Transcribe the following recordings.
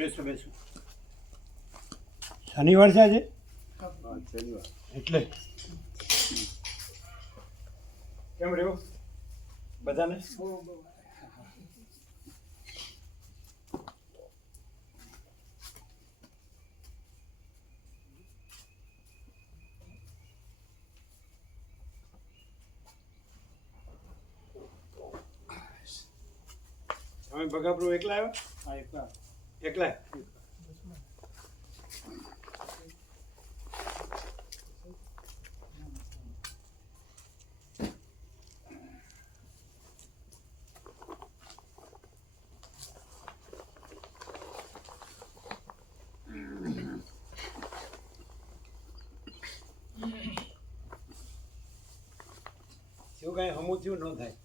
બેસો બેસો. શનિવાર છે આજે? શનિવાર. એટલે કેમ રહ્યો બધાને? તમે બગાપરો એકલા આવ્યા? હા, એકલા. એકલા? શું કાંઈ હમું થયું ન થાય?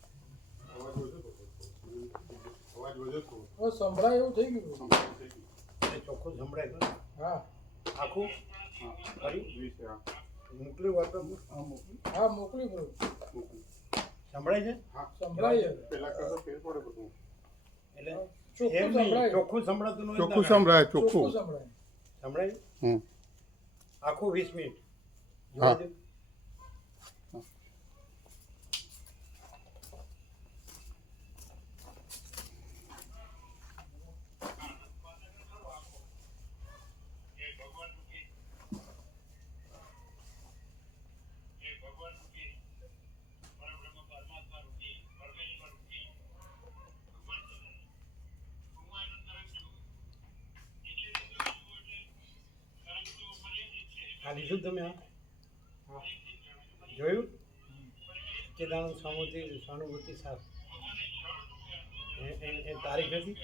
સંભળાય એવું થઈ ગયું. ચોખ્ખું સંભળાય તો હા, આખું મોકલ્યું વાતો હા, મોકલી દઉં. સંભળાય છે? સંભળાય એટલે ચોખ્ખું એમ નહીં, સંભળાય. ચોખ્ખું સંભળાતું નથી. ચોખ્ખું સંભળાય, ચોખ્ખું ચોખ્ખું. સંભળાય. સંભળાય આખું 20 મિનિટ હા. જોવા દો. આ લીધું તમે? હા, જોયું? સચ્ચિદાનંદ સ્વાનુભૂતિ સાર એ તારીખ હતી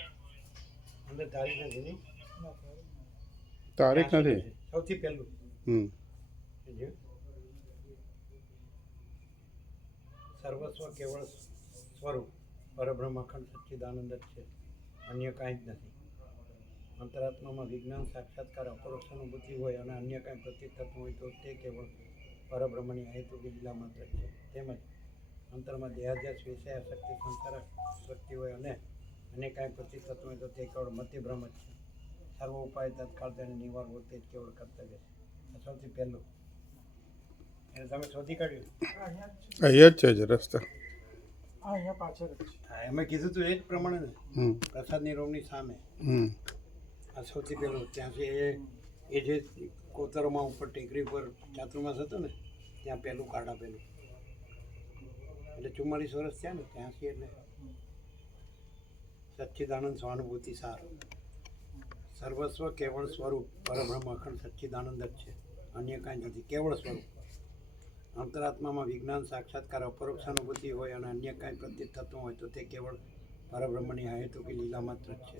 અંદર? તારીખ નથી નહીં? તારીખ નથી. સૌથી પહેલું જોયું? સર્વસ્વ કેવળ સ્વરૂપ પરબ્રહ્મ અખંડ સચ્ચિદાનંદ જ છે, અન્ય કાંઈ જ નથી. અંતરાત્મામાં વિજ્ઞાન સાક્ષાત્કાર અપરોક્ષ અનુભૂતિ હોય અને અન્ય કાંઈ પ્રતીત થતું હોય તો તે કેવળ પરબ્રહ્મની હેતુ કે લીલા માત્ર છે. તેમજ અંતરમાં દેહાધ્યાસ વિષય શક્તિ સંસાર શક્તિ હોય અને કાંઈ પ્રતીત થતું હોય તો તે કેવળ મતિભ્રમ જ છે. સર્વ ઉપાય તત્કાળ તેને નિવારવો તે જ કેવળ કર્તવ્ય છે. આ સૌથી પહેલું એને તમે શોધી કાઢ્યું? અહીંયા જ છે જ રસ્તા. હા, અહીંયા પાછળ જ છે. હા, એમાં કીધું તું એ જ પ્રમાણે ને, પ્રસાદની રૂમની સામે. આ સૌથી પહેલું ત્યાંથી એ જે કોતરોમાં ઉપર ટેકરી ઉપર ચાતુર્માસ હતો ને ત્યાં પહેલું કાર્ડ આપેલું. એટલે 44 વર્ષ થયા ને ત્યાંથી. એટલે સચ્ચિદાનંદ સ્વાનુભૂતિ સાર સર્વસ્વ કેવળ સ્વરૂપ પરબ્રહ્મ અખંડ સચ્ચિદાનંદ જ છે, અન્ય કાંઈ નથી. કેવળ સ્વરૂપ અંતરાત્મામાં વિજ્ઞાન સાક્ષાત્કાર અપરોક્ષ અનુભૂતિ હોય અને અન્ય કાંઈ પ્રતીત થતું હોય તો તે કેવળ પરબ્રહ્મની હેતુ કે લીલા માત્ર જ છે.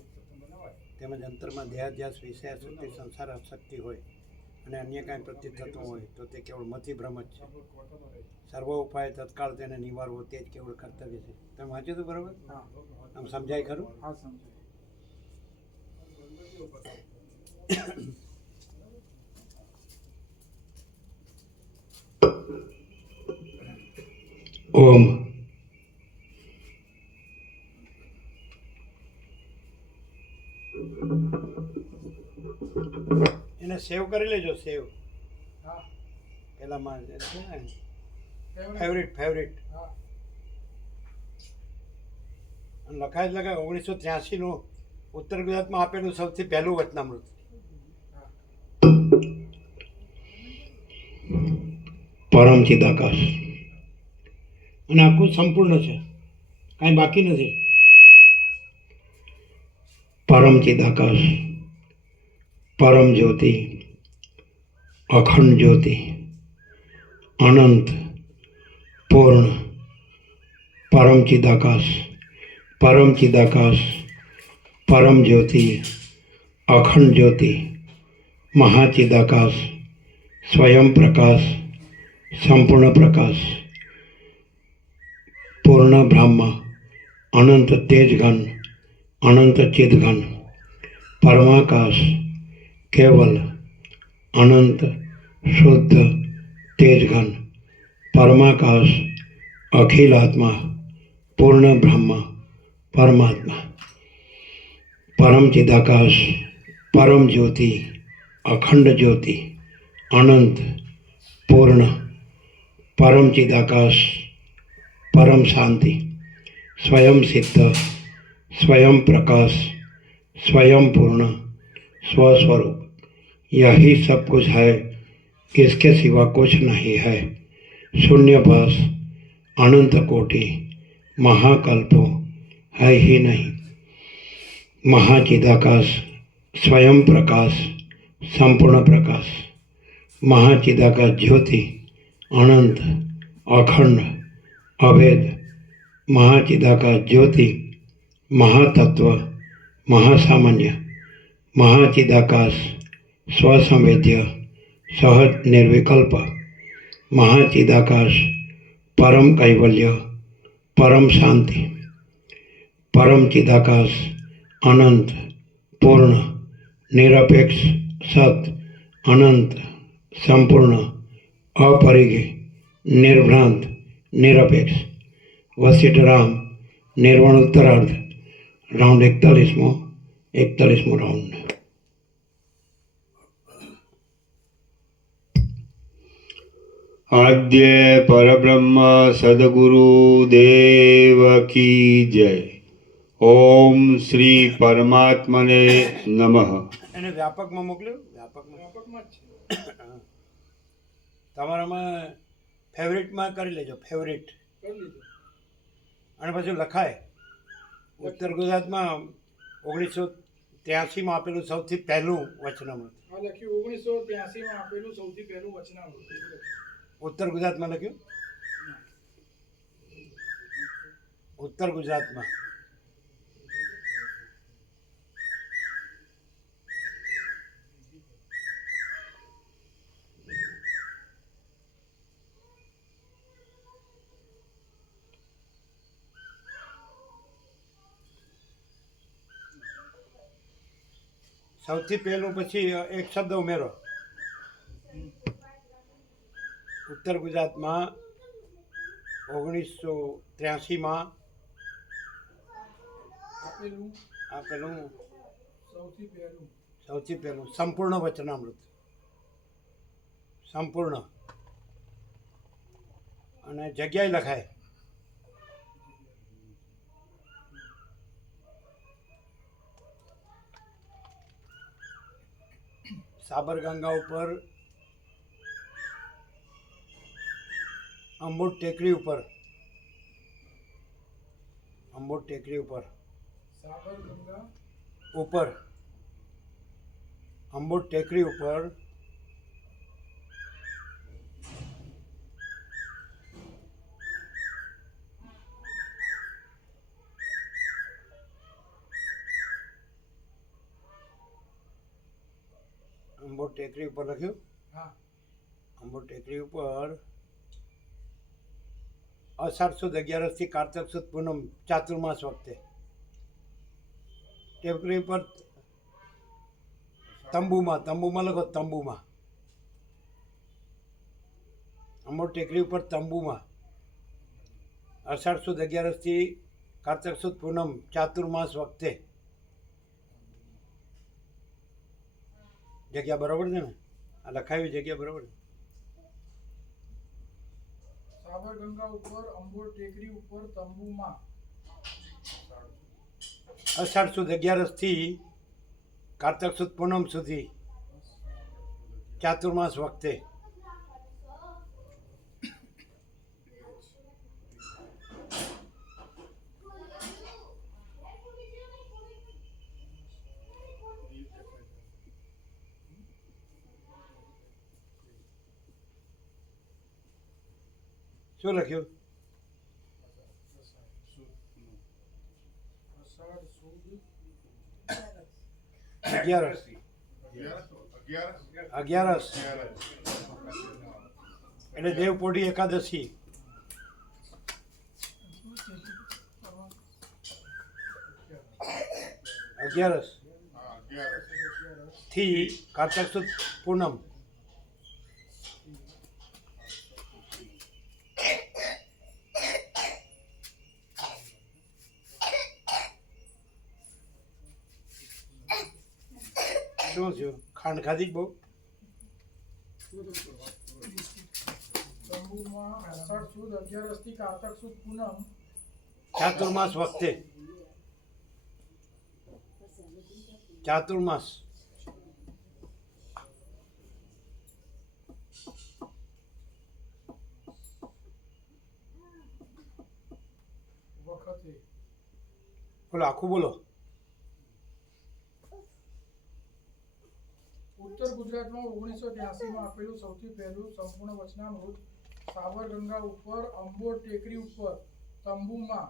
તેમજ અંતરમાં દેહાધ્યાસ વિષય શક્તિ સંસાર શક્તિ હોય અને અન્ય કાંઈ પ્રતીત થતું હોય તો તે કેવળ મતિભ્રમ જ છે. સર્વ ઉપાય તત્કાળ તેને નિવારવો તે જ કેવળ કર્તવ્ય છે. તમે વાંચ્યું હતું બરાબર? હા, આમ સમજાય ખરું? હા, સમજાય. ઓમ. એને સેવ કરી લેજો. સેવ હા, પેલામાં ફેવરેટ. ફેવરિટ હા, અને લખાય 1983 ઉત્તર ગુજરાતમાં આપેલું સૌથી પહેલું વચનામૃત. પરમ ચિદાકાશ અને આખું સંપૂર્ણ છે, કાંઈ બાકી નથી. પરમ ચિદાકાશ, પરમ જ્યોતિ, અખંડ જ્યોતિ, અનંત, પૂર્ણ, પરમ ચિદાકાશ, પરમ ચિદાકાશ, પરમ જ્યોતિ, અખંડ જ્યોતિ, મહાચિદાકાશ, સ્વયં પ્રકાશ, સંપૂર્ણ પ્રકાશ, પૂર્ણ બ્રહ્મ, અનંત તેજઘન, અનંત ચિદઘન, પરમાકાશ, કેવલ, અનંત, શુદ્ધ, તેજઘન, પરમાકાશ, અખિલાત્મા, પૂર્ણ બ્રહ્મ, પરમાત્મા, પરમ ચિદાકાશ, પરમ જ્યોતિ, અખંડ જ્યોતિ, અનંત, પૂર્ણ, પરમ ચિદાકાશ, परम शांति, स्वयं सिद्ध, स्वयं प्रकाश, स्वयं पूर्ण, स्वस्वरूप, यही सब कुछ है, इसके सिवा कुछ नहीं है। शून्यभास, अनंत कोटि, महाकल्पो है ही नहीं। महाचिदाकाश, स्वयं प्रकाश, संपूर्ण प्रकाश, महाचिदाकाश ज्योति, अनंत, अखंड, अभेद, महाचिदाकाश ज्योति, महातत्व, महासामान्य, महाचिदाकाश, स्वसंवेद्य, सहज निर्विकल्प, महाचिदाकाश, परम कैवल्य, परम शांति, परम चिदाकाश, अनंत, पूर्ण, निरपेक्ष, सत, अनंत, संपूर्ण, अपरिग्रह, निर्भ्रांत, निरपेक्ष, वशिष्ठ राम, निर्वाण उत्तरार्ध, राउंड 41मो राउंड। आद्य परब्रह्म सद्गुरु देव की जय। ओम श्री परमात्मने नमः। એને વ્યાપકમાં મોકલ્યું, વ્યાપકમાં જ છે. તમારામાં ફેવરિટમાં કરી લેજો, ફેવરિટ, કરી લીધું. અને પછી લખાય. ઉત્તર ગુજરાતમાં 1983માં આપેલું સૌથી પહેલું વચનામૃત. આ લખ્યું 1983માં આપેલું સૌથી પહેલું વચનામૃત. ઉત્તર ગુજરાતમાં લખ્યું, ઉત્તર ગુજરાતમાં. સૌથી પહેલું પછી એક શબ્દ ઉમેરો. ઉત્તર ગુજરાતમાં 1983માં આપેલું સૌથી પહેલું સંપૂર્ણ વચનામૃત, સંપૂર્ણ, અને જગ્યાએ લખાય. સાબરગંગા ઉપર, અંબોટ ટેકરી ઉપર, અંબોટ ટેકરી ઉપર, સાબરગંગા ઉપર, અંબોટ ટેકરી ઉપર અંબોટ ટેકરી ઉપર લખ્યું. હા, અંબોટ ટેકરી ઉપર અષાઢ સુદ 11 થી કારતક સુદ પૂનમ ચાતુર્માસ વખતે ટેકરી ઉપર તંબુમાં લખો, તંબુમાં, અંબોટ ટેકરી ઉપર તંબુમાં અષાઢ સુદ 11 થી કારતક સુદ પૂનમ ચાતુર્માસ વખતે. જગ્યા બરોબર છે ને? આ લખાવી જગ્યા બરોબર? સાબરગંગા ઉપર, અંબોટ ટેકરી ઉપર, તંબુમાં અષાઢ સુદ 11 થી કારતક સુદ પૂનમ સુધી ચાતુર્માસ વખતે. શું લખ્યું? અષાઢ સુદ 11 એટલે દેવપોઢી એકાદશી. અગિયારસ થી કારતક સુદ પૂનમ. શું થયું? ખાંડ ખાધી જ બહુ? તંબુમાં અષાઢ સુદ 11 થી કારતક સુદ પૂનમ ચાતુર્માસ વખતે. ચાતુર્માસ વખતે બોલો, આખું બોલો. ઉત્તર ગુજરાતમાં 1983માં આપેલું સૌથી પહેલું સંપૂર્ણ વચનામૃત સાબરગંગા ઉપર અંબોર ટેકરી ઉપર તંબુમાં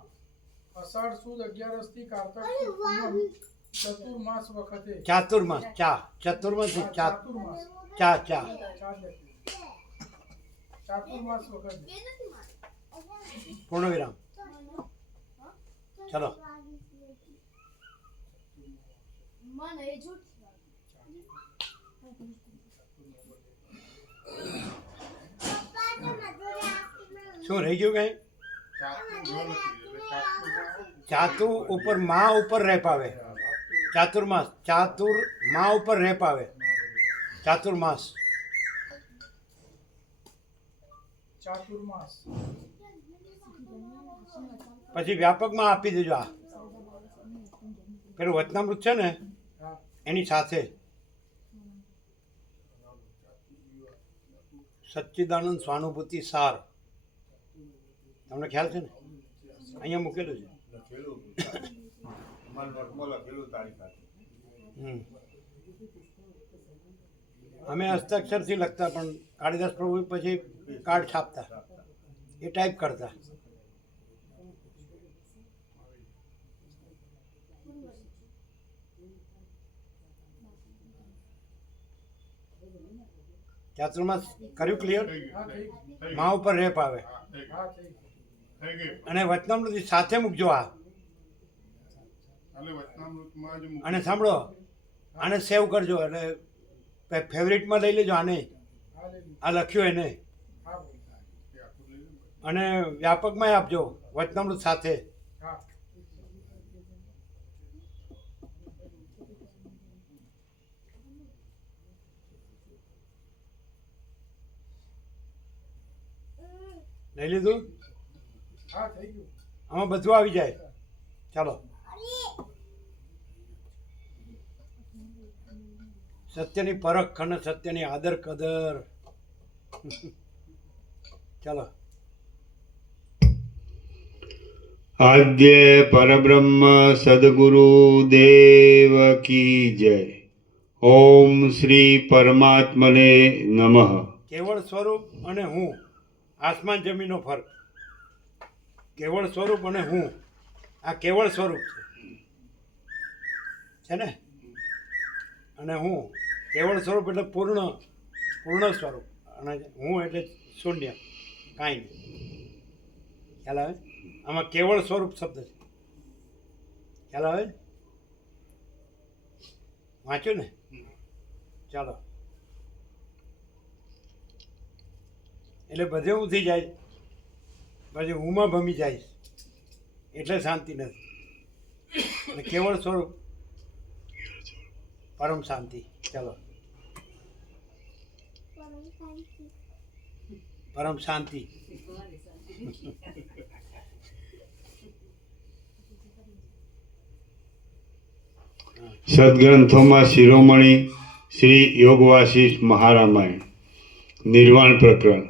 અષાઢ સુદ 11 થી કારતક સુદ પૂનમ ચતુર્માસ વખતે ચાતુર્માસ, ચા ચતુર્માસ નહીં, ચા ચાતુર્માસ ચા ચા ચાતુર્માસ વખતે પૂર્ણ વિરામ. ચલો. શું રહી ગયું કઈ? ચાતુ ઉપર માં ઉપર રેપ આવે. ચાતુર્માસ, ચાતુર માં ઉપર રેપ આવે. ચાતુર્માસ. ચાતુર્માસ પછી વ્યાપકમાં આપી દેજો. આ પેલું વચનામૃત છે ને હા એની સાથે સચ્ચિદાનંદ સ્વાનુભૂતિ સાર. તમને ખ્યાલ છે ને? અહીંયા મૂકેલું છે. હમ. અમે હસ્તાક્ષરથી લખતા, પણ કાળીદાસ પ્રભુ પછી કાર્ડ છાપતા, એ ટાઈપ કરતા. ચાતુર્માસ કર્યું ક્લિયર? હા થઈ મા ઉપર રેપ આવે. હા થઈ અને વચનામૃત સાથે મૂકજો. આ અને સાંભળો, આને સેવ કરજો, એટલે ફેવરિટમાં લઈ લેજો. આને હા લઈ આ લખ્યું એને, હા ભાઈ અને વ્યાપકમાં આપજો વચનામૃત સાથે. હા લઈ લીધું? હા થઈ ગયું આમાં બધું આવી જાય. ચાલો. સત્યની પરખ અને સત્યની આદર કદર. ચાલો. આદ્ય પરબ્રહ્મ સદગુરુ દેવ કી જય. ઓમ શ્રી પરમાત્મને નમઃ. કેવળ સ્વરૂપ અને હું, આસમાન જમીનનો ફરક. કેવળ સ્વરૂપ અને હું, આ કેવળ સ્વરૂપ છે ને? અને હું કેવળ સ્વરૂપ એટલે પૂર્ણ સ્વરૂપ, અને હું એટલે શૂન્ય, કાંઈ નહીં. ખ્યાલ આવે? આમાં કેવળ સ્વરૂપ શબ્દ છે. ખ્યાલ આવે? વાંચ્યું ને? ચાલો. એટલે બધે હું થઈ જાય, પછી હુંમાં ભમી જાય, એટલે શાંતિ નથી. અને કેવળ સ્વરૂપ પરમ શાંતિ. ચાલો. પરમ શાંતિ. સદગ્રંથોમાં શિરોમણી શ્રી યોગ વાસિષ્ઠ મહારામાયણ નિર્વાણ પ્રકરણ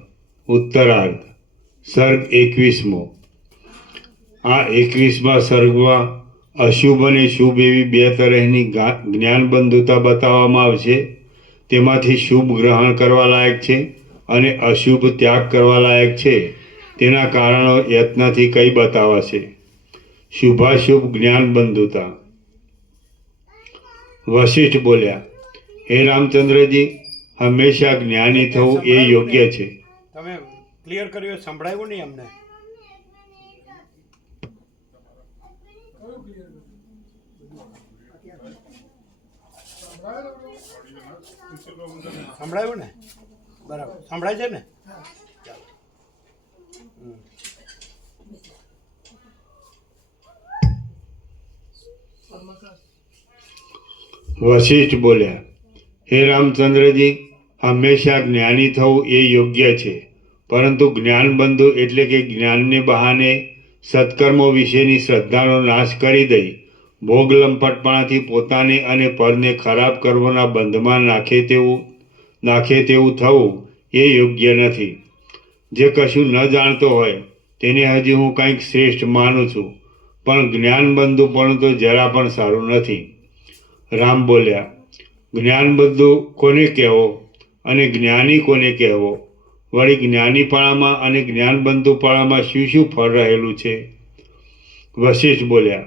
ઉત્તરાર્ધ સર્ગ 21મો. આ 21મા સર્ગમાં અશુભ અને શુભ એવી બે તરહની જ્ઞાન બંધુતા બતાવવામાં આવશે. તેમાંથી શુભ ગ્રહણ કરવા લાયક છે અને અશુભ ત્યાગ કરવા લાયક છે. તેના કારણો યત્નથી કઈ બતાવાશે. શુભાશુભ જ્ઞાન બંધુતા. વશિષ્ઠ બોલ્યા, હે રામચંદ્રજી, હંમેશા જ્ઞાની થવું એ યોગ્ય છે. તમે ક્લિયર કર્યું? સંભળાયું નહીં અમને? કયું ક્લિયર સંભળાયું ને? બરાબર સંભળાય છે ને? વશિષ્ઠ બોલ્યા, હે રામચંદ્રજી, હંમેશા જ્ઞાની થવું એ યોગ્ય છે, પરંતુ જ્ઞાનબંધુ એટલે કે જ્ઞાનને બહાને સત્કર્મો વિશેની શ્રદ્ધાનો નાશ કરી દઈ ભોગ લંપટપણાથી પોતાને અને પરને ખરાબ કર્મોના બંધમાં નાખે તેવું થવું એ યોગ્ય નથી. જે કશું ન જાણતો હોય તેને હજી હું કંઈક શ્રેષ્ઠ માનું છું, પણ જ્ઞાનબંધુપણું તો જરા પણ સારું નથી. રામ બોલ્યા, જ્ઞાનબંધુ કોને કહેવો અને જ્ઞાની કોને કહેવો? વળી જ્ઞાનીપણામાં અને જ્ઞાનબંધુપણામાં શું શું ફળ રહેલું છે? વશિષ્ઠ બોલ્યા,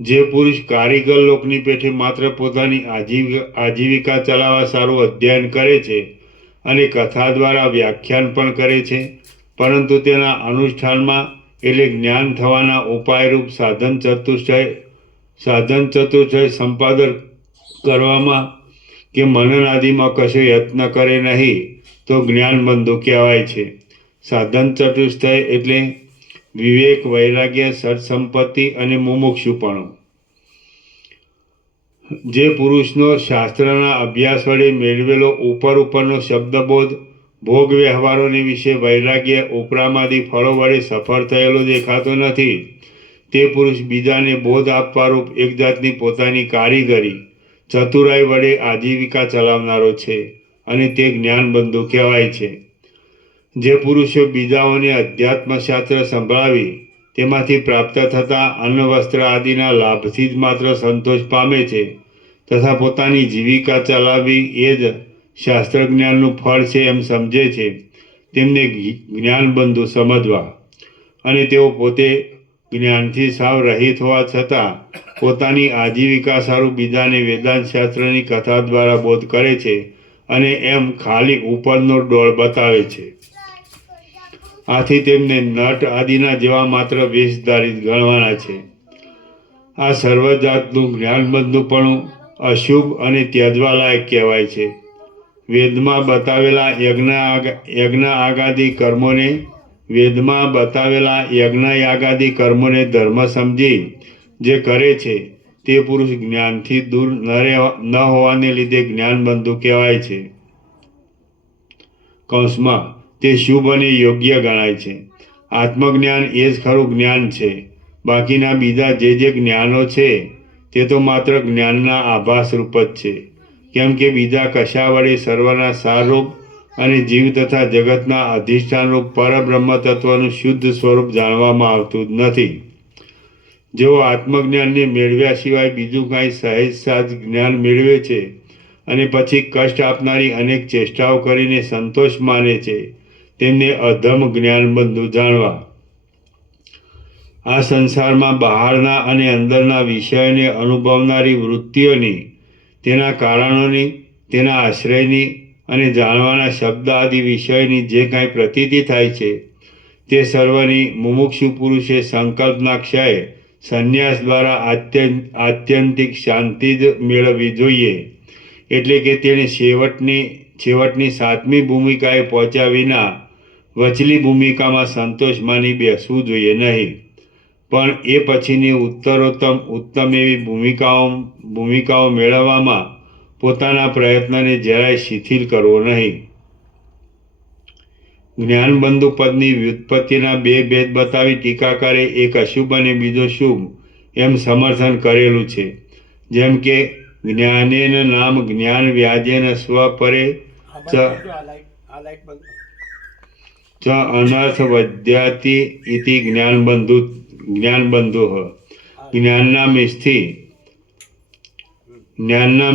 જે પુરુષ કારીગર લોકની પેઠે માત્ર પોતાની આજીવિકા ચલાવવા સારું અધ્યયન કરે છે અને કથા દ્વારા વ્યાખ્યાન પણ કરે છે, પરંતુ તેના અનુષ્ઠાનમાં એટલે જ્ઞાન થવાના ઉપાયરૂપ સાધન ચતુષ્ટય સંપાદન કરવામાં કે મનન આદિમાં કશો યત્ન કરે નહીં તો જ્ઞાનબંધુ કહેવાય છે. સાધન ચતુષ્ટય એટલે વિવેક, વૈરાગ્ય, સત્સંપત્તિ અને મુમુક્ષુપણું. જે પુરુષનો શાસ્ત્રના અભ્યાસ વડે મેળવેલો ઉપરનો શબ્દબોધ ભોગ વ્યવહારોને વિશે વૈરાગ્ય ઉપરામાદી ફળો વડે સફળ થયેલો દેખાતો નથી, તે પુરુષ બીજાને બોધ આપવારૂપ એક જાતની પોતાની કારીગરી ચતુરાઈ વડે આજીવિકા ચલાવનારો છે અને તે જ્ઞાનબંધુ કહેવાય છે. જે પુરુષો બીજાઓને અધ્યાત્મશાસ્ત્ર સંભળાવી તેમાંથી પ્રાપ્ત થતા અન્ન વસ્ત્ર આદિના લાભથી જ માત્ર સંતોષ પામે છે તથા પોતાની જીવિકા ચલાવવી એ જ શાસ્ત્ર જ્ઞાનનું ફળ છે એમ સમજે છે, તેમને જ્ઞાનબંધુ સમજવા. અને તેઓ પોતે જ્ઞાનથી સાવ રહિત હોવા છતાં પોતાની આજીવિકા સારું બીજાને વેદાંત શાસ્ત્રની કથા દ્વારા બોધ કરે છે અને એમ ખાલી ઉપરનો ડોળ બતાવે છે. આથી તેમને નટ આદિના જેવા માત્ર વેશધારી ગણવાના છે. આ સર્વજાતનું જ્ઞાનબંધુપણું અશુભ અને ત્યજવાલાયક કહેવાય છે. વેદમાં બતાવેલા યજ્ઞયાગાદી કર્મોને ધર્મ સમજી જે કરે છે તે પુરુષ જ્ઞાનથી દૂર ન હોવાને લીધે જ્ઞાનબંધુ કહેવાય છે. કૌંસમાં તે શુભ અને યોગ્ય ગણાય છે. આત્મજ્ઞાન એ જ ખરું જ્ઞાન છે. બાકીના બીજા જે જ્ઞાનો છે તે તો માત્ર જ્ઞાનના આભાસ રૂપ જ છે, કેમ કે બીજા કશા વડે સર્વના સારરૂપ અને જીવ તથા જગતના અધિષ્ઠાનરૂપ પરબ્રહ્મ તત્વનું શુદ્ધ સ્વરૂપ જાણવામાં આવતું જ નથી. જેઓ આત્મજ્ઞાનને મેળવ્યા સિવાય બીજું કાંઈ સહેજ સાજ જ્ઞાન મેળવે છે અને પછી કષ્ટ આપનારી અનેક ચેષ્ટાઓ કરીને સંતોષ માને છે, તેમને અધમ જ્ઞાનબંધુ જાણવા. આ સંસારમાં બહારના અને અંદરના વિષયોને અનુભવનારી વૃત્તિઓની, તેના કારણોની, તેના આશ્રયની અને જાણવાના શબ્દ આદિ વિષયોની જે કાંઈ પ્રતીતિ થાય છે તે સર્વની મુમુક્ષુ પુરુષે સંકલ્પના ક્ષય સંન્યાસ દ્વારા આત્યંતિક શાંતિ જ મેળવવી જોઈએ. એટલે કે તેણે છેવટની સાતમી ભૂમિકાએ પહોંચ્યા વિના વચલી ભૂમિકામાં સંતોષ માની બેસવું જોઈએ નહીં, પણ એ પછીની ઉત્તમ એવી ભૂમિકાઓ મેળવવામાં પોતાના પ્રયત્નને જરાય શિથિલ કરવો નહીં. જ્ઞાનબંધુ પદની વ્યુત્પત્તિના બે ભેદ બતાવી ટીકાકારે એક અશુભ અને બીજો શુભ એમ સમર્થન કરેલું છે. જેમ કે જ્ઞાનેન નામ જ્ઞાન વ્યાજેન સ્વ પરે ચ અનર્થ વદ્યાતિ ઇતિ જ્ઞાનબંધુ જ્ઞાનના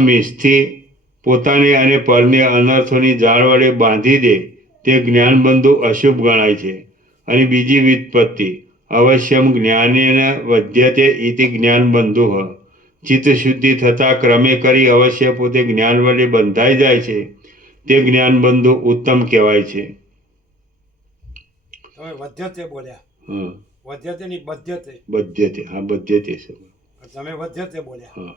મેષથી પોતાને અને પરને અનર્થોની જાળ વડે બાંધી દે તે જ્ઞાનબંધુ અશુભ ગણાય છે. અને બીજી વ્યુત્પત્તિ અવશ્યમ જ્ઞાનેન વધ્યતે ઇતિ જ્ઞાનબંધુ ચિત્તશુદ્ધિ થતાં ક્રમે કરી અવશ્ય પોતે જ્ઞાન વડે બંધાઈ જાય છે તે જ્ઞાનબંધુ ઉત્તમ કહેવાય છે. તમે વધ્યતે બોલ્યા, વધ્યતે ની બધ્યતે, બધ્યતે, હા બધ્યતે છે. તમે વધ્યતે બોલ્યા.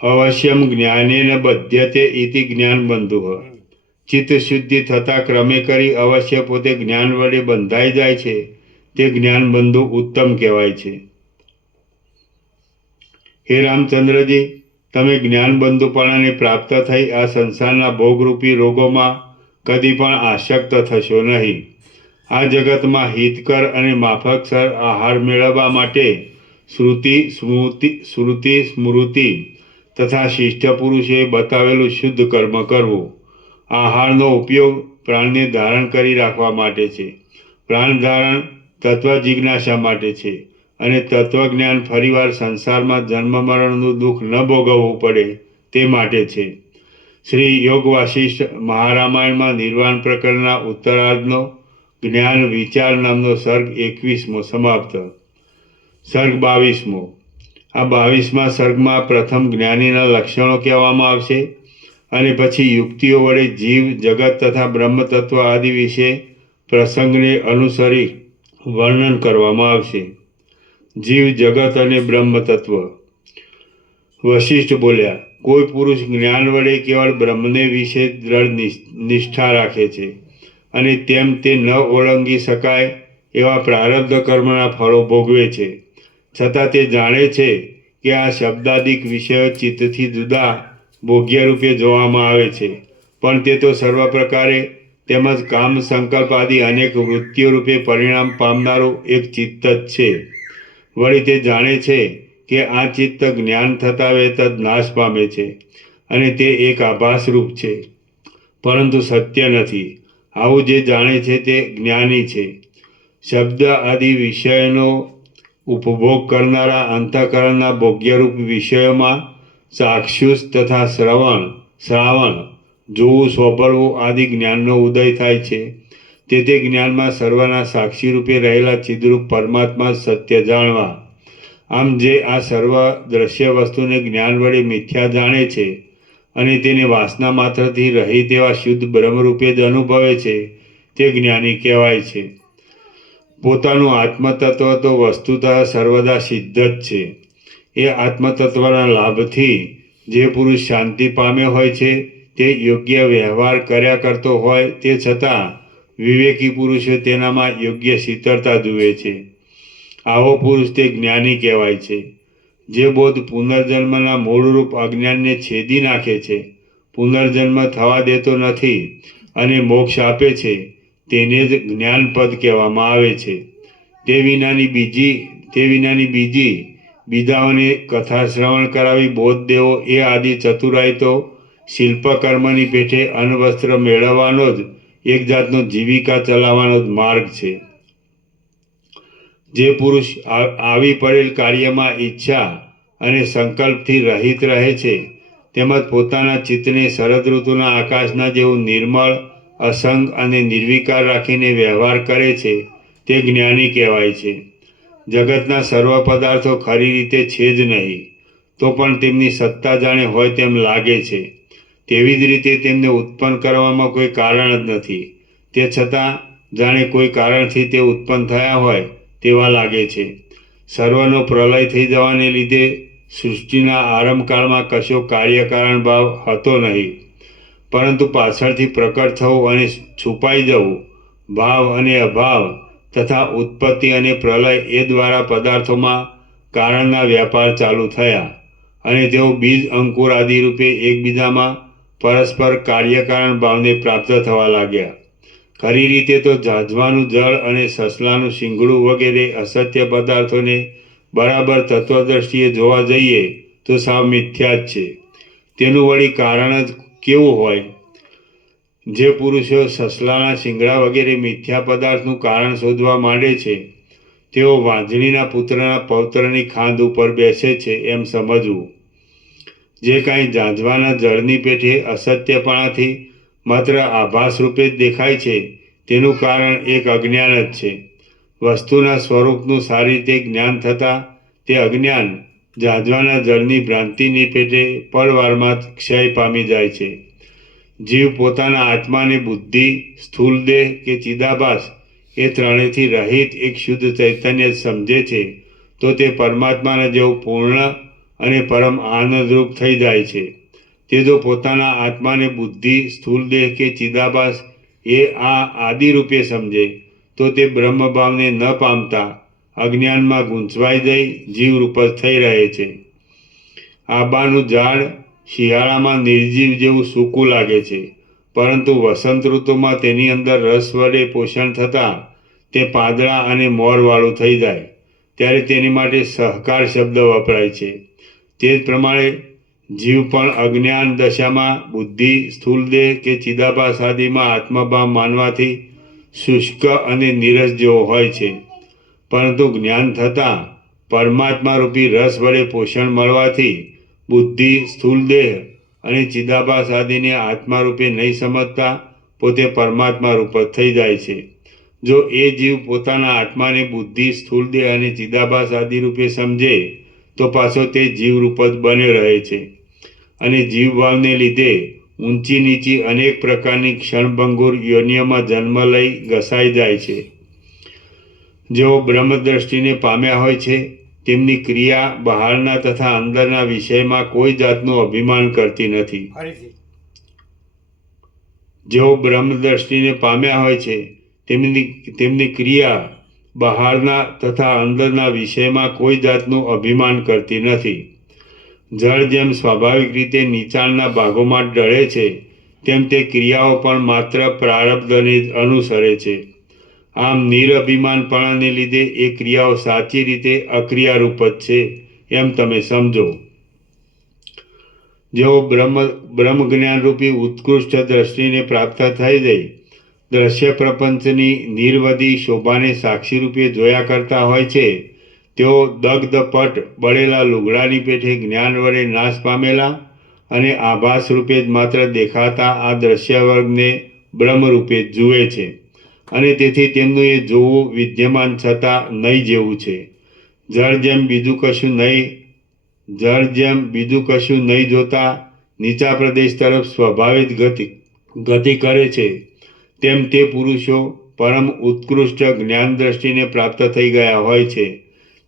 અવશ્યમ જ્ઞાનેન બધ્યતે ઇતિ જ્ઞાનબંધુ ચિત્તશુદ્ધિ થતાં ક્રમે કરી અવશ્ય પોતે જ્ઞાન વડે બંધાઈ જાય છે તે જ્ઞાનબંધુ ઉત્તમ કહેવાય છે. હે રામચંદ્રજી, તમે જ્ઞાનબંધુપણાને પ્રાપ્ત થઈ આ સંસારના ભોગરૂપી રોગોમાં કદી પણ આસક્ત થશો નહીં. આ જગતમાં હિતકર અને માફકસર આહાર મેળવવા માટે શ્રુતિ સ્મૃતિ તથા શિષ્ટ પુરુષોએ બતાવેલું શુદ્ધ કર્મ કરવું. આહારનો ઉપયોગ પ્રાણને ધારણ કરી રાખવા માટે છે. પ્રાણ ધારણ તત્વ જિજ્ઞાસા માટે છે અને તત્વજ્ઞાન ફરીવાર સંસારમાં જન્મ મરણનું દુઃખ ન ભોગવવું પડે તે માટે છે. શ્રી યોગ વાસિષ્ઠ મહારામાયણમાં નિર્વાણ પ્રકરણના ઉત્તરાર્ધનો જ્ઞાન વિચાર નામનો સર્ગ 21મો સમાપ્ત. સર્ગ 22મો. આ 22મા સર્ગમાં પ્રથમ જ્ઞાનીના લક્ષણો કહેવામાં આવશે અને પછી યુક્તિઓ વડે જીવ જગત તથા બ્રહ્મ તત્વ આદિ વિશે પ્રસંગને અનુસરી વર્ણન કરવામાં આવશે. જીવ જગત અને બ્રહ્મ તત્વ. વશિષ્ઠ બોલ્યા, કોઈ પુરુષ જ્ઞાન વડે કેવળ બ્રહ્મને વિશે દ્રઢ નિષ્ઠા રાખે છે અને તેમ તે ન ઓળંગી શકાય એવા પ્રારબ્ધ કર્મના ફળો ભોગવે છે, છતાં તે જાણે છે કે આ શબ્દાદિક વિષયો ચિત્તથી જુદા ભોગ્ય રૂપે જોવામાં આવે છે, પણ તે તો સર્વ પ્રકારે તેમજ કામ સંકલ્પ આદિ અનેક વૃત્તિઓ રૂપે પરિણામ પામનારું એક ચિત્ત જ છે. વળી તે જાણે છે કે આ ચિત્ત જ્ઞાન થતા વેત જ નાશ પામે છે અને તે એક આભાસરૂપ છે, પરંતુ સત્ય નથી. આવું જે જાણે છે તે જ્ઞાની છે. શબ્દ આદિ વિષયનો ઉપભોગ કરનારા અંતઃકરણના ભોગ્યરૂપ વિષયોમાં ચાક્ષુષ તથા શ્રાવણ જોવું સાંભળવું આદિ જ્ઞાનનો ઉદય થાય છે. તે જ્ઞાનમાં સર્વના સાક્ષી રૂપે રહેલા ચિદરૂપ પરમાત્મા સત્ય જાણવા. આમ જે આ સર્વ દ્રશ્ય વસ્તુને જ્ઞાન વડે મિથ્યા જાણે છે અને તેને વાસના માત્રથી રહિત એવા શુદ્ધ બ્રહ્મરૂપે જ અનુભવે છે તે જ્ઞાની કહેવાય છે. પોતાનું આત્મતત્વ તો વસ્તુતઃ સર્વદા સિદ્ધ જ છે. એ આત્મતત્વના લાભથી જે પુરુષ શાંતિ પામ્યો હોય છે તે યોગ્ય વ્યવહાર કર્યા કરતો હોય તે છતાં વિવેકી પુરુષો તેનામાં યોગ્ય શીતળતા જુએ છે. આવો પુરુષ તે જ્ઞાની કહેવાય છે. જે બોધ પુનર્જન્મના મૂળરૂપ અજ્ઞાનને છેદી નાખે છે, પુનર્જન્મ થવા દેતો નથી અને મોક્ષ આપે છે, તેને જ જ્ઞાનપદ કહેવામાં આવે છે. તે વિનાની બીજી બીજાઓને કથા શ્રવણ કરાવી બોધ દેવો એ આદિ ચતુરાઈ તો શિલ્પકર્મની પેઠે અન્નવસ્ત્ર મેળવવાનો જ એક જાતનો જીવિકા ચલાવવાનો જ માર્ગ છે. જે પુરુષ આવી પડેલ કાર્યમાં ઈચ્છા અને સંકલ્પથી રહિત રહે છે તેમજ પોતાના ચિત્તને શરદ ઋતુના આકાશના જેવું નિર્મળ અસંગ અને નિર્વિકાર રાખીને વ્યવહાર કરે છે તે જ્ઞાની કહેવાય છે. જગતના સર્વ પદાર્થો ખરી રીતે છે જ નહીં, તો પણ તેમની સત્તા જાણે હોય તેમ લાગે છે. તેવી જ રીતે તેમને ઉત્પન્ન કરવામાં કોઈ કારણ જ નથી, તે છતાં જાણે કોઈ કારણથી તે ઉત્પન્ન થયા હોય તેવા લાગે છે. સર્વનો પ્રલય થઈ જવાને લીધે સૃષ્ટિના આરંભકાળમાં કશો કાર્યકારણ ભાવ હતો નહીં, પરંતુ પાછળથી પ્રકટ થવું અને છુપાઈ જવું, ભાવ અને અભાવ તથા ઉત્પત્તિ અને પ્રલય એ દ્વારા પદાર્થોમાં કારણના વ્યાપાર ચાલુ થયા અને તેઓ બીજ અંકુર આદિ રૂપે એકબીજામાં પરસ્પર કાર્યકારણ ભાવને પ્રાપ્ત થવા લાગ્યા. ખરી રીતે તો ઝાઝવાનું જળ અને સસલાનું શિંગડું વગેરે અસત્ય પદાર્થોને બરાબર તત્વદ્રષ્ટિએ જોવા જઈએ તો સાવ મિથ્યા જ છે. તેનું વળી કારણ જ કેવું હોય? જે પુરુષો સસલાના શિંગડા વગેરે મિથ્યા પદાર્થનું કારણ શોધવા માંડે છે તેઓ વાંજણીના પુત્રના પૌત્રની ખાંદ ઉપર બેસે છે એમ સમજવું. જે કાંઈ ઝાંઝવાના જળની પેઠે અસત્યપણાથી માત્ર આભાસ રૂપે જ દેખાય છે તેનું કારણ એક અજ્ઞાન જ છે. વસ્તુના સ્વરૂપનું સારી રીતે જ્ઞાન થતાં તે અજ્ઞાન ઝાંઝવાના જળની ભ્રાંતિની પેઠે પળવારમાં જ ક્ષય પામી જાય છે. જીવ પોતાના આત્માને બુદ્ધિ, સ્થૂલ દેહ કે ચિદાભાસ એ ત્રણેયથી રહિત એક શુદ્ધ ચૈતન્ય સમજે છે તો તે પરમાત્માના જેવું પૂર્ણ અને પરમ આનંદરૂપ થઈ જાય છે. તે જો પોતાના આત્માને બુદ્ધિ, સ્થૂલ દેહ કે ચિદાભાસ એ આ આદિરૂપે સમજે તો તે બ્રહ્મભાવને ન પામતા અજ્ઞાનમાં ગૂંચવાઈ જઈ જીવરૂપ જ થઈ રહે છે. આંબાનું ઝાડ શિયાળામાં નિર્જીવ જેવું સૂકું લાગે છે, પરંતુ વસંત ઋતુમાં તેની અંદર રસ વડે પોષણ થતાં તે પાંદડા અને મોરવાળું થઈ જાય ત્યારે તેની માટે સહકાર શબ્દ વપરાય છે. તે જ પ્રમાણે જીવ પણ અજ્ઞાન દશામાં બુદ્ધિ, સ્થૂલદેહ કે ચિદાભાસ આદિમાં આત્મભાવ માનવાથી શુષ્ક અને નીરસ જેવો હોય છે, પરંતુ જ્ઞાન થતાં પરમાત્મા રૂપી રસ વડે પોષણ મળવાથી બુદ્ધિ, સ્થૂલદેહ અને ચિદાભાસ આદિને આત્મા રૂપે નહીં સમજતા પોતે પરમાત્મા રૂપ જ થઈ જાય છે. જો એ જીવ પોતાના આત્માને બુદ્ધિ, સ્થૂલદેહ અને ચિદાભાસ આદિ રૂપે સમજે તો પાછો તે જીવરૂપ જ બન્યો રહે છે અને જીવભાવને લીધે ઊંચી નીચી અનેક પ્રકારની ક્ષણભંગુર યોનિઓમાં જન્મ લઈ ઘસાઈ જાય છે. જેઓ બ્રહ્મદ્રષ્ટિને પામ્યા હોય છે તેમની ક્રિયા બહારના તથા અંદરના વિષયમાં કોઈ જાતનું અભિમાન કરતી નથી. ફરીથી જેઓ બ્રહ્મદ્રષ્ટિને પામ્યા હોય છે તેમની ક્રિયા બહારના તથા અંદરના વિષયમાં કોઈ જાતનું અભિમાન કરતી નથી. જળ જેમ સ્વાભાવિક રીતે નીચાણના ભાગોમાં ઢળે છે તેમ તે ક્રિયાઓ પણ માત્ર પ્રારબ્ધને જ અનુસરે છે. આમ નિરઅભિમાનપણાને લીધે એ ક્રિયાઓ સાચી રીતે અક્રિયારૂપ જ છે એમ તમે સમજો. જેઓ બ્રહ્મજ્ઞાનરૂપી ઉત્કૃષ્ટ દ્રષ્ટિને પ્રાપ્ત થઈ ગઈ દ્રશ્ય પ્રપંચની નિર્વધી શોભાને સાક્ષી રૂપે જોયા કરતા હોય છે તેઓ દગ્ધપટ બળેલા લુગડાની પેઠે જ્ઞાન વડે નાશ પામેલા અને આભાસ રૂપે જ માત્ર દેખાતા આ દ્રશ્ય વર્ગને બ્રહ્મરૂપે જ જુએ છે અને તેથી તેમનું એ જોવું વિદ્યમાન છતાં નહીં જેવું છે. જળ જેમ બીજું કશું નહીં જોતા નીચા પ્રદેશ તરફ સ્વાભાવિક ગતિ કરે છે તેમ તે પુરુષો પરમ ઉત્કૃષ્ટ જ્ઞાન દ્રષ્ટિને પ્રાપ્ત થઈ ગયા હોય છે.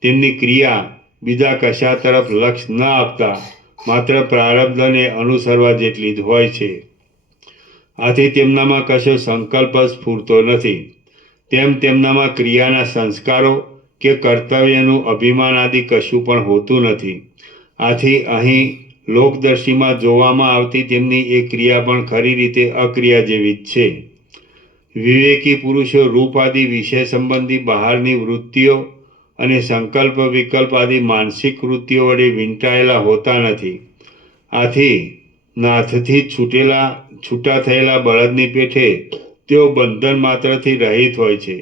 તેમની ક્રિયા બીજા કશા તરફ લક્ષ ન આપતા માત્ર પ્રારબ્ધને અનુસરવા જેટલી જ હોય છે. આથી તેમનામાં કશો સંકલ્પ સ્ફૂરતો નથી. તેમ તેમનામાં ક્રિયાના સંસ્કારો કે કર્તવ્યનું અભિમાન આદિ કશું પણ હોતું નથી. આથી અહીં લોકદર્શીમાં જોવામાં આવતી તેમની એ ક્રિયા પણ ખરી રીતે અક્રિયા જેવી જ છે. વિવેકી પુરુષો રૂપ આદિ વિષય સંબંધી બહારની વૃત્તિઓ અને સંકલ્પ વિકલ્પ આદિ માનસિક વૃત્તિઓ વડે વીંટાયેલા હોતા નથી. આથી નાથથી છૂટા થયેલા બળદની પેઠે તેઓ બંધન માત્રથી રહિત હોય છે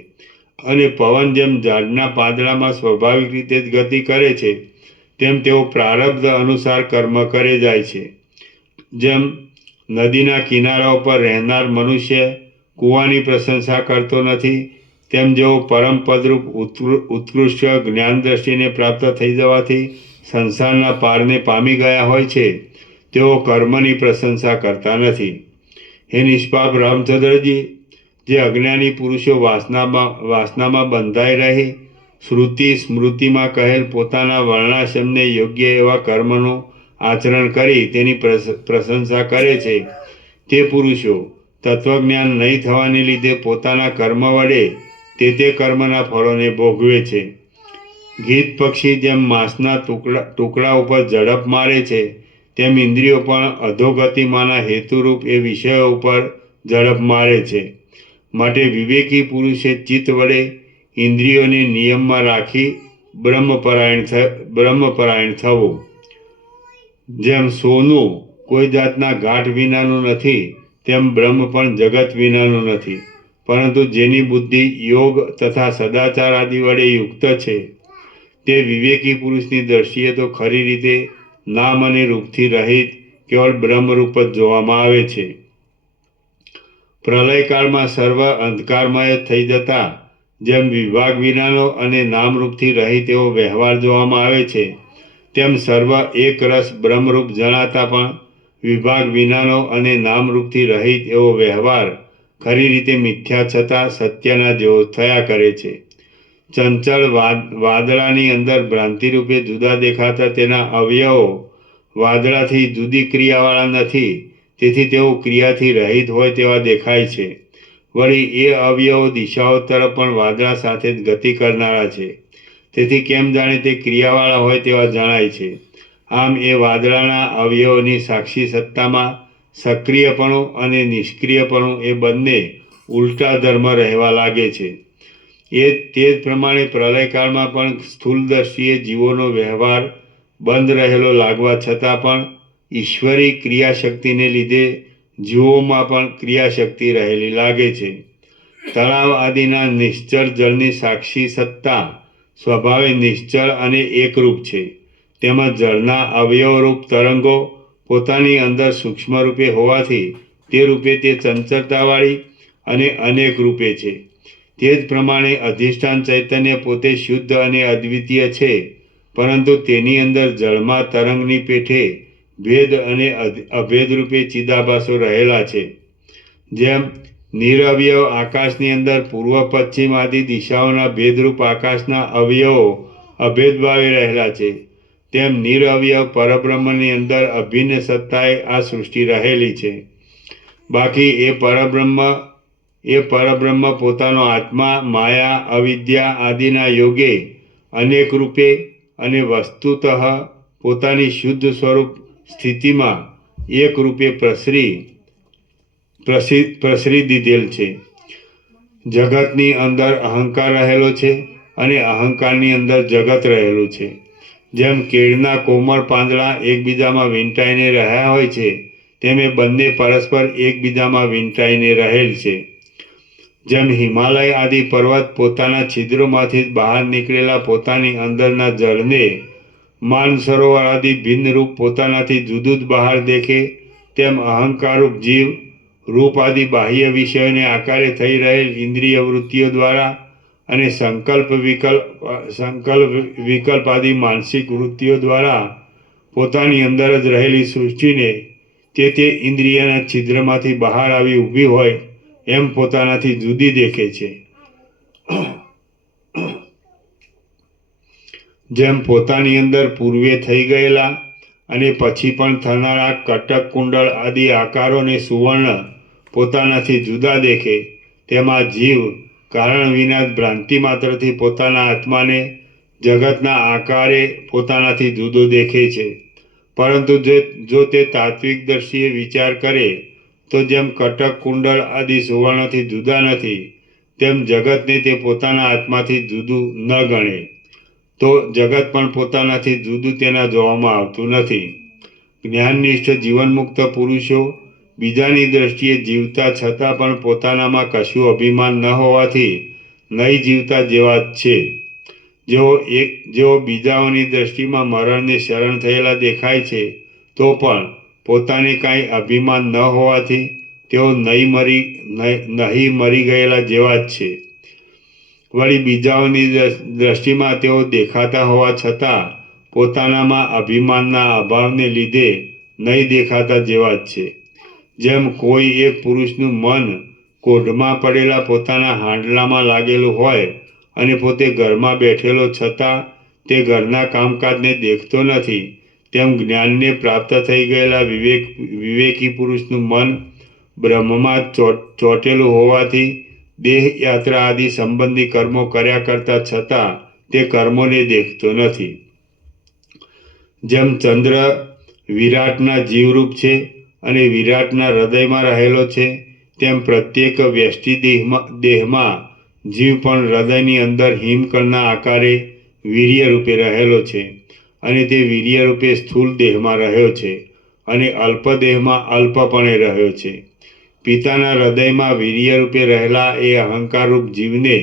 અને પવન જેમ ઝાડના પાંદડામાં સ્વાભાવિક રીતે જ ગતિ કરે છે તેમ તેઓ પ્રારબ્ધ અનુસાર કર્મ કરે જાય છે. જેમ નદીના કિનારા ઉપર રહેનાર મનુષ્ય કૂવાની પ્રશંસા કરતો નથી તેમ જેઓ પરમ પદરૂપ ઉત્કૃષ્ટ જ્ઞાન દ્રષ્ટિને પ્રાપ્ત થઈ જવાથી સંસારના પારને પામી ગયા હોય છે તેઓ કર્મની પ્રશંસા કરતા નથી. હે નિષ્પાપ રામચંદ્રજી, જે અજ્ઞાની પુરુષો વાસનામાં બંધાઈ રહી શ્રુતિ સ્મૃતિમાં કહેલ પોતાના વર્ણાશ્રમને યોગ્ય એવા કર્મનું આચરણ કરી તેની પ્રશંસા કરે છે તે પુરુષો તત્વજ્ઞાન નહીં થવાને લીધે પોતાના કર્મ વડે તે કર્મના ફળોને ભોગવે છે. ગીધ પક્ષી જેમ માંસના ટુકડા ઉપર ઝડપ મારે છે તેમ ઇન્દ્રિયો પણ અધોગતિમાંના હેતુરૂપ એ વિષયો ઉપર ઝડપ મારે છે. માટે વિવેકી પુરુષે ચિત્ત વડે ઇન્દ્રિયોને નિયમમાં રાખી બ્રહ્મપરાયણ થવું. જેમ સોનું કોઈ જાતના ગાંઠ વિનાનું નથી તેમ બ્રહ્મ પણ જગત વિનાનું નથી, પરંતુ જેની બુદ્ધિ યોગ તથા સદાચાર આદિ વડે યુક્ત છે તે વિવેકી પુરુષની દ્રષ્ટિએ તો ખરી રીતે નામ અને રૂપથી રહિત કેવળ બ્રહ્મરૂપ જ જોવામાં આવે છે. પ્રલયકાળમાં સર્વ અંધકારમય થઈ જતા જેમ વિભાગ વિનાનો અને નામરૂપથી રહિત એવો વ્યવહાર જોવામાં આવે છે તેમ સર્વ એક રસ બ્રહ્મરૂપ જણાતા પણ વિભાગ વિનાનો અને નામરૂપથી રહિત એવો વ્યવહાર ખરી રીતે મિથ્યા છતાં સત્યના જેવો થયા કરે છે. ચંચળ વાદળાની અંદર ભ્રાંતિરૂપે જુદા દેખાતા તેના અવયવો વાદળાથી જુદી ક્રિયાવાળા નથી, તેથી તેઓ ક્રિયાથી રહિત હોય તેવા દેખાય છે. વળી એ અવયવો દિશાઓ તરફ પણ વાદળા સાથે જ ગતિ કરનારા છે, તેથી કેમ જાણે તે ક્રિયાવાળા હોય તેવા જણાય છે. આમ એ વાદળાના અવયવોની સાક્ષી સત્તામાં સક્રિયપણું અને નિષ્ક્રિયપણું એ બંને ઉલટા ધર્મ રહેવા લાગે છે. તે જ પ્રમાણે પ્રલયકાળમાં પણ સ્થૂળ દ્રષ્ટિએ જીવોનો વ્યવહાર બંધ રહેલો લાગવા છતાં પણ ઈશ્વરી ક્રિયાશક્તિને લીધે જીવોમાં પણ ક્રિયાશક્તિ રહેલી લાગે છે. તળાવ આદિના નિશ્ચળ જળની સાક્ષી સત્તા સ્વભાવે નિશ્ચળ અને એકરૂપ છે. તેમજ જળના અવયવરૂપ તરંગો પોતાની અંદર સૂક્ષ્મ રૂપે હોવાથી તે રૂપે તે ચંચળતાવાળી અને અનેક રૂપે છે. તે જ પ્રમાણે અધિષ્ઠાન ચૈતન્ય પોતે શુદ્ધ અને અદ્વિતીય છે, પરંતુ તેની અંદર જળમાં તરંગની પેઠે ભેદ અને અભેદ રૂપે ચિદાભાસો રહેલા છે. જેમ નિરઅવયવ આકાશની અંદર પૂર્વ પશ્ચિમ આદિ દિશાઓના ભેદરૂપ આકાશના અવયવો અભેદ ભાવે રહેલા છે, તેમ નિરઅવયવ પરબ્રહ્મની અંદર અભિન્ન સત્તાએ આ સૃષ્ટિ રહેલી છે. બાકી એ પરબ્રહ્મ પોતાનો આત્મા, માયા, અવિદ્યા આદિના યોગે અનેક રૂપે અને વસ્તુતઃ પોતાની શુદ્ધ સ્વરૂપ સ્થિતિમાં એક રૂપે પ્રસરી દીધેલ છે. જગતની અંદર અહંકાર રહેલો છે અને અહંકારની અંદર જગત રહેલું છે. જેમ કેળના કોમળ પાંદડા એકબીજામાં વીંટાઈને રહ્યા હોય છે, તેમ એ બંને પરસ્પર એકબીજામાં વીંટાઈને રહેલ છે. જેમ હિમાલય આદિ પર્વત પોતાના છિદ્રોમાંથી બહાર નીકળેલા પોતાની અંદરના જળને માનસરોવર આદિ ભિન્ન રૂપ પોતાનાથી જુદું જ બહાર દેખે, તેમ અહંકારરૂપ જીવ રૂપ આદિ બાહ્ય વિષયોને આકારે થઈ રહેલ ઇન્દ્રિય વૃત્તિઓ દ્વારા અને સંકલ્પ વિકલ્પ આદિ માનસિક વૃત્તિઓ દ્વારા પોતાની અંદર જ રહેલી સૃષ્ટિને તે ઇન્દ્રિયના છિદ્રમાંથી બહાર આવી ઊભી હોય એમ પોતાનાથી જુદી દેખે છે. જેમ પોતાની અંદર પૂર્વે થઈ ગયેલા અને પછી પણ થનારા કટક, કુંડળ આદિ આકારોને સુવર્ણ પોતાનાથી જુદા દેખે, તેમાં જીવ કારણ વિના ભ્રાંતિ માત્રથી પોતાના આત્માને જગતના આકારે પોતાનાથી જુદો દેખે છે. પરંતુ જો તે તાત્વિક દ્રષ્ટિએ વિચાર કરે તો જેમ કટક, કુંડળ આદિ સુવર્ણથી જુદા નથી, તેમ જગતને તે પોતાના આત્માથી જુદું ન ગણે, તો જગત પણ પોતાનાથી જુદું તેના જોવામાં આવતું નથી. જ્ઞાનનિષ્ઠ જીવનમુક્ત પુરુષો બીજાની દ્રષ્ટિએ જીવતા છતાં પણ પોતાનામાં કશું અભિમાન ન હોવાથી નહીં જીવતા જેવા જ છે. જેઓ બીજાઓની દ્રષ્ટિમાં મરણને શરણ થયેલા દેખાય છે, તો પણ પોતાને કાંઈ અભિમાન ન હોવાથી તેઓ નહીં મરી ગયેલા જેવા જ છે. વળી બીજાઓની દ્રષ્ટિમાં તેઓ દેખાતા હોવા છતાં પોતાનામાં અભિમાનના અભાવને લીધે નહીં દેખાતા જેવા જ છે. જેમ કોઈ એક પુરુષનું મન કોઢમાં પડેલા પોતાના હાંડલામાં લાગેલું હોય અને પોતે ઘરમાં બેઠેલો છતાં તે ઘરના કામકાજને દેખતો નથી, તેમ જ્ઞાનને પ્રાપ્ત થઈ ગયેલા વિવેકી પુરુષનું મન બ્રહ્મમાં ચોંટેલું હોવાથી દેહ યાત્રા આદિ સંબંધી કર્મો કર્યા કરતા છતાં તે કર્મોને દેખતો નથી. જેમ ચંદ્ર વિરાટના જીવરૂપ છે અને વિરાટના હૃદયમાં રહેલો છે, તેમ પ્રત્યેક વ્યષ્ટિ દેહમાં જીવ પણ હૃદયની અંદર હિમકણના આકારે વીર્ય રૂપે રહેલો છે અને તે વીર્ય રૂપે સ્થૂળ દેહમાં રહ્યો છે અને અલ્પ દેહમાં અલ્પપણે રહ્યો છે. પિતાના હૃદયમાં વીર્ય રૂપે રહેલા એ અહંકારરૂપ જીવને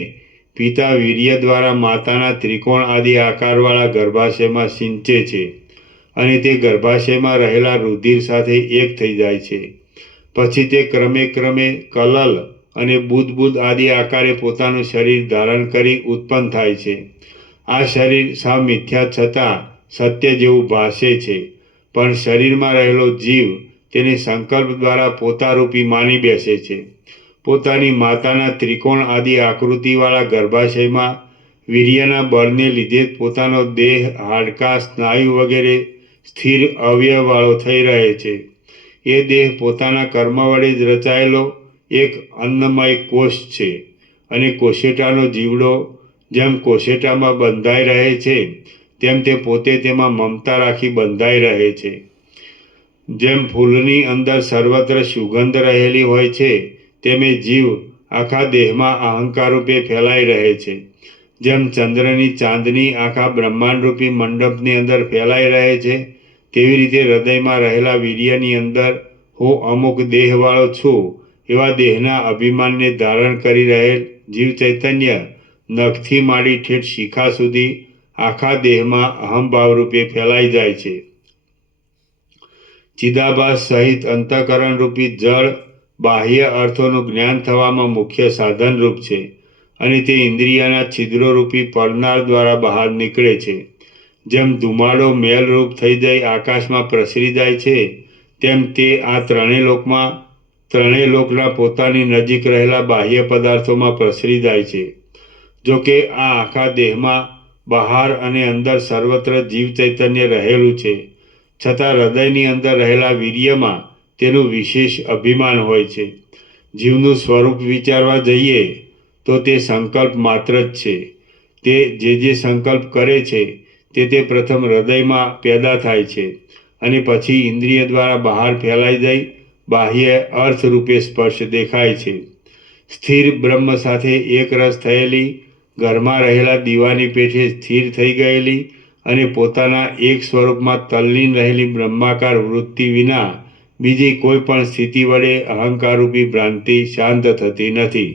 પિતા વીર્ય દ્વારા માતાના ત્રિકોણ આદિ આકારવાળા ગર્ભાશયમાં સિંચે છે અને તે ગર્ભાશયમાં રહેલા રુધિર સાથે એક થઈ જાય છે. પછી તે ક્રમે કલલ અને બુદ્ધ આદિ આકારે પોતાનું શરીર ધારણ કરી ઉત્પન્ન થાય છે. આ શરીર સાવ મિથ્યા છતાં સત્ય જેવું ભાસે છે, પણ શરીરમાં રહેલો જીવ તેને સંકલ્પ દ્વારા પોતારૂપી માની બેસે છે. પોતાની માતાના ત્રિકોણ આદિ આકૃતિવાળા ગર્ભાશયમાં વીર્યના બળને લીધે જ પોતાનો દેહ, હાડકાં, સ્નાયુ વગેરે સ્થિર અવયવવાળો થઈ રહે છે. એ દેહ પોતાના કર્મ વડે જ રચાયેલો એક અન્નમય કોષ છે અને કોશેટાનો જીવડો જેમ કોશેટામાં બંધાઈ રહે છે, તેમ તે પોતે તેમાં મમતા રાખી બંધાઈ રહે છે. જેમ ફૂલની અંદર સર્વત્ર સુગંધ રહેલી હોય છે, તેમ એ જીવ આખા દેહમાં અહંકાર રૂપે ફેલાઈ રહે છે. જેમ ચંદ્રની ચાંદની આખા બ્રહ્માંડરૂપી મંડપની અંદર ફેલાઈ રહે છે, તેવી રીતે હૃદયમાં રહેલા વીર્યની અંદર હું અમુક દેહવાળો છું એવા દેહના અભિમાનને ધારણ કરી રહેલ જીવ ચૈતન્ય નખથી માંડી ઠેઠ શિખા સુધી આખા દેહમાં અહંભાવ રૂપે ફેલાઈ જાય છે. ચિદાભાસ સહિત અંતઃકરણ રૂપી જળ બાહ્ય અર્થોનું જ્ઞાન થવામાં મુખ્ય સાધનરૂપ છે અને તે ઇન્દ્રિયના છિદ્રોરૂપી પડનાર દ્વારા બહાર નીકળે છે. જેમ ધુમાડો મેલરૂપ થઈ જઈ આકાશમાં પ્રસરી જાય છે, તેમ તે આ ત્રણેય લોકના પોતાની નજીક રહેલા બાહ્ય પદાર્થોમાં પ્રસરી જાય છે. જો કે આ આખા દેહમાં બહાર અને અંદર સર્વત્ર જીવ ચૈતન્ય રહેલું છે, છતાં હૃદયની અંદર રહેલા વીર્યમાં તેનું વિશેષ અભિમાન હોય છે. જીવનું સ્વરૂપ વિચારવા જઈએ તો તે સંકલ્પ માત્ર જ છે. તે જે સંકલ્પ કરે છે તે પ્રથમ હૃદયમાં પેદા થાય છે અને પછી ઇન્દ્રિય દ્વારા બહાર ફેલાઈ જઈ બાહ્ય અર્થ રૂપે સ્પર્શ દેખાય છે. સ્થિર બ્રહ્મ સાથે એક રસ થયેલી, ઘરમાં રહેલા દીવાની પેઠે સ્થિર થઈ ગયેલી અને પોતાના એક સ્વરૂપમાં તલ્લીન રહેલી બ્રહ્માકાર વૃત્તિ વિના બીજી કોઈ પણ સ્થિતિ વડે અહંકારરૂપી ભ્રાંતિ શાંત થતી નથી.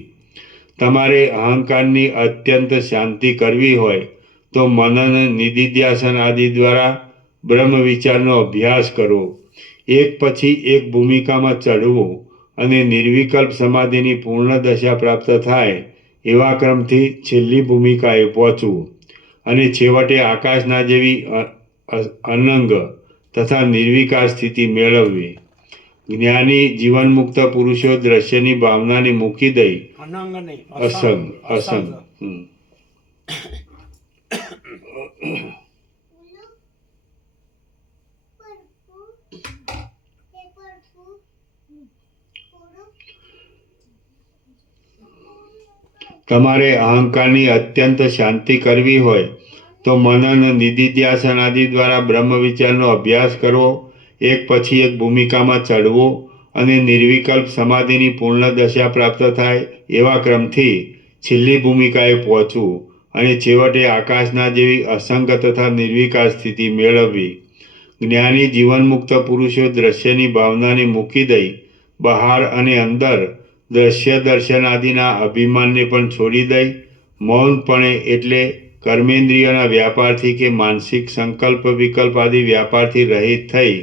તમારે અહંકારની અત્યંત શાંતિ કરવી હોય તો મનન, નિધિધ્યાસન આદિ દ્વારા બ્રહ્મ વિચારનો અભ્યાસ કરવો, એક પછી એક ભૂમિકામાં ચઢવું અને નિર્વિકલ્પ સમાધિની પૂર્ણ દશા પ્રાપ્ત થાય એવા ક્રમથી છેલ્લી ભૂમિકાએ પહોંચવું અને છેવટે આકાશના જેવી અનંગ તથા નિર્વિકાર સ્થિતિ મેળવવી. જ્ઞાની જીવનમુક્ત પુરુષો દ્રશ્યની ભાવનાને મૂકી દઈ અનંગ નહીં, અસંગ તમારે અહંકારની અત્યંત શાંતિ કરવી હોય તો મનન, નિધિધ્યાસન આદિ દ્વારા બ્રહ્મ વિચારનો અભ્યાસ કરવો, એક પછી એક ભૂમિકામાં ચડવું અને નિર્વિકલ્પ સમાધિની પૂર્ણ દશા પ્રાપ્ત થાય એવા ક્રમથી છેલ્લી ભૂમિકાએ પહોંચવું અને છેવટે આકાશના જેવી અસંગ તથા નિર્વિકાર સ્થિતિ મેળવવી. જ્ઞાની જીવનમુક્ત પુરુષો દ્રશ્યની ભાવનાને મૂકી દઈ બહાર અને અંદર દ્રશ્ય દર્શન આદિના અભિમાનને પણ છોડી દઈ મૌનપણે એટલે કર્મેન્દ્રિયોના વ્યાપારથી કે માનસિક સંકલ્પ વિકલ્પ આદિ વ્યાપારથી રહિત થઈ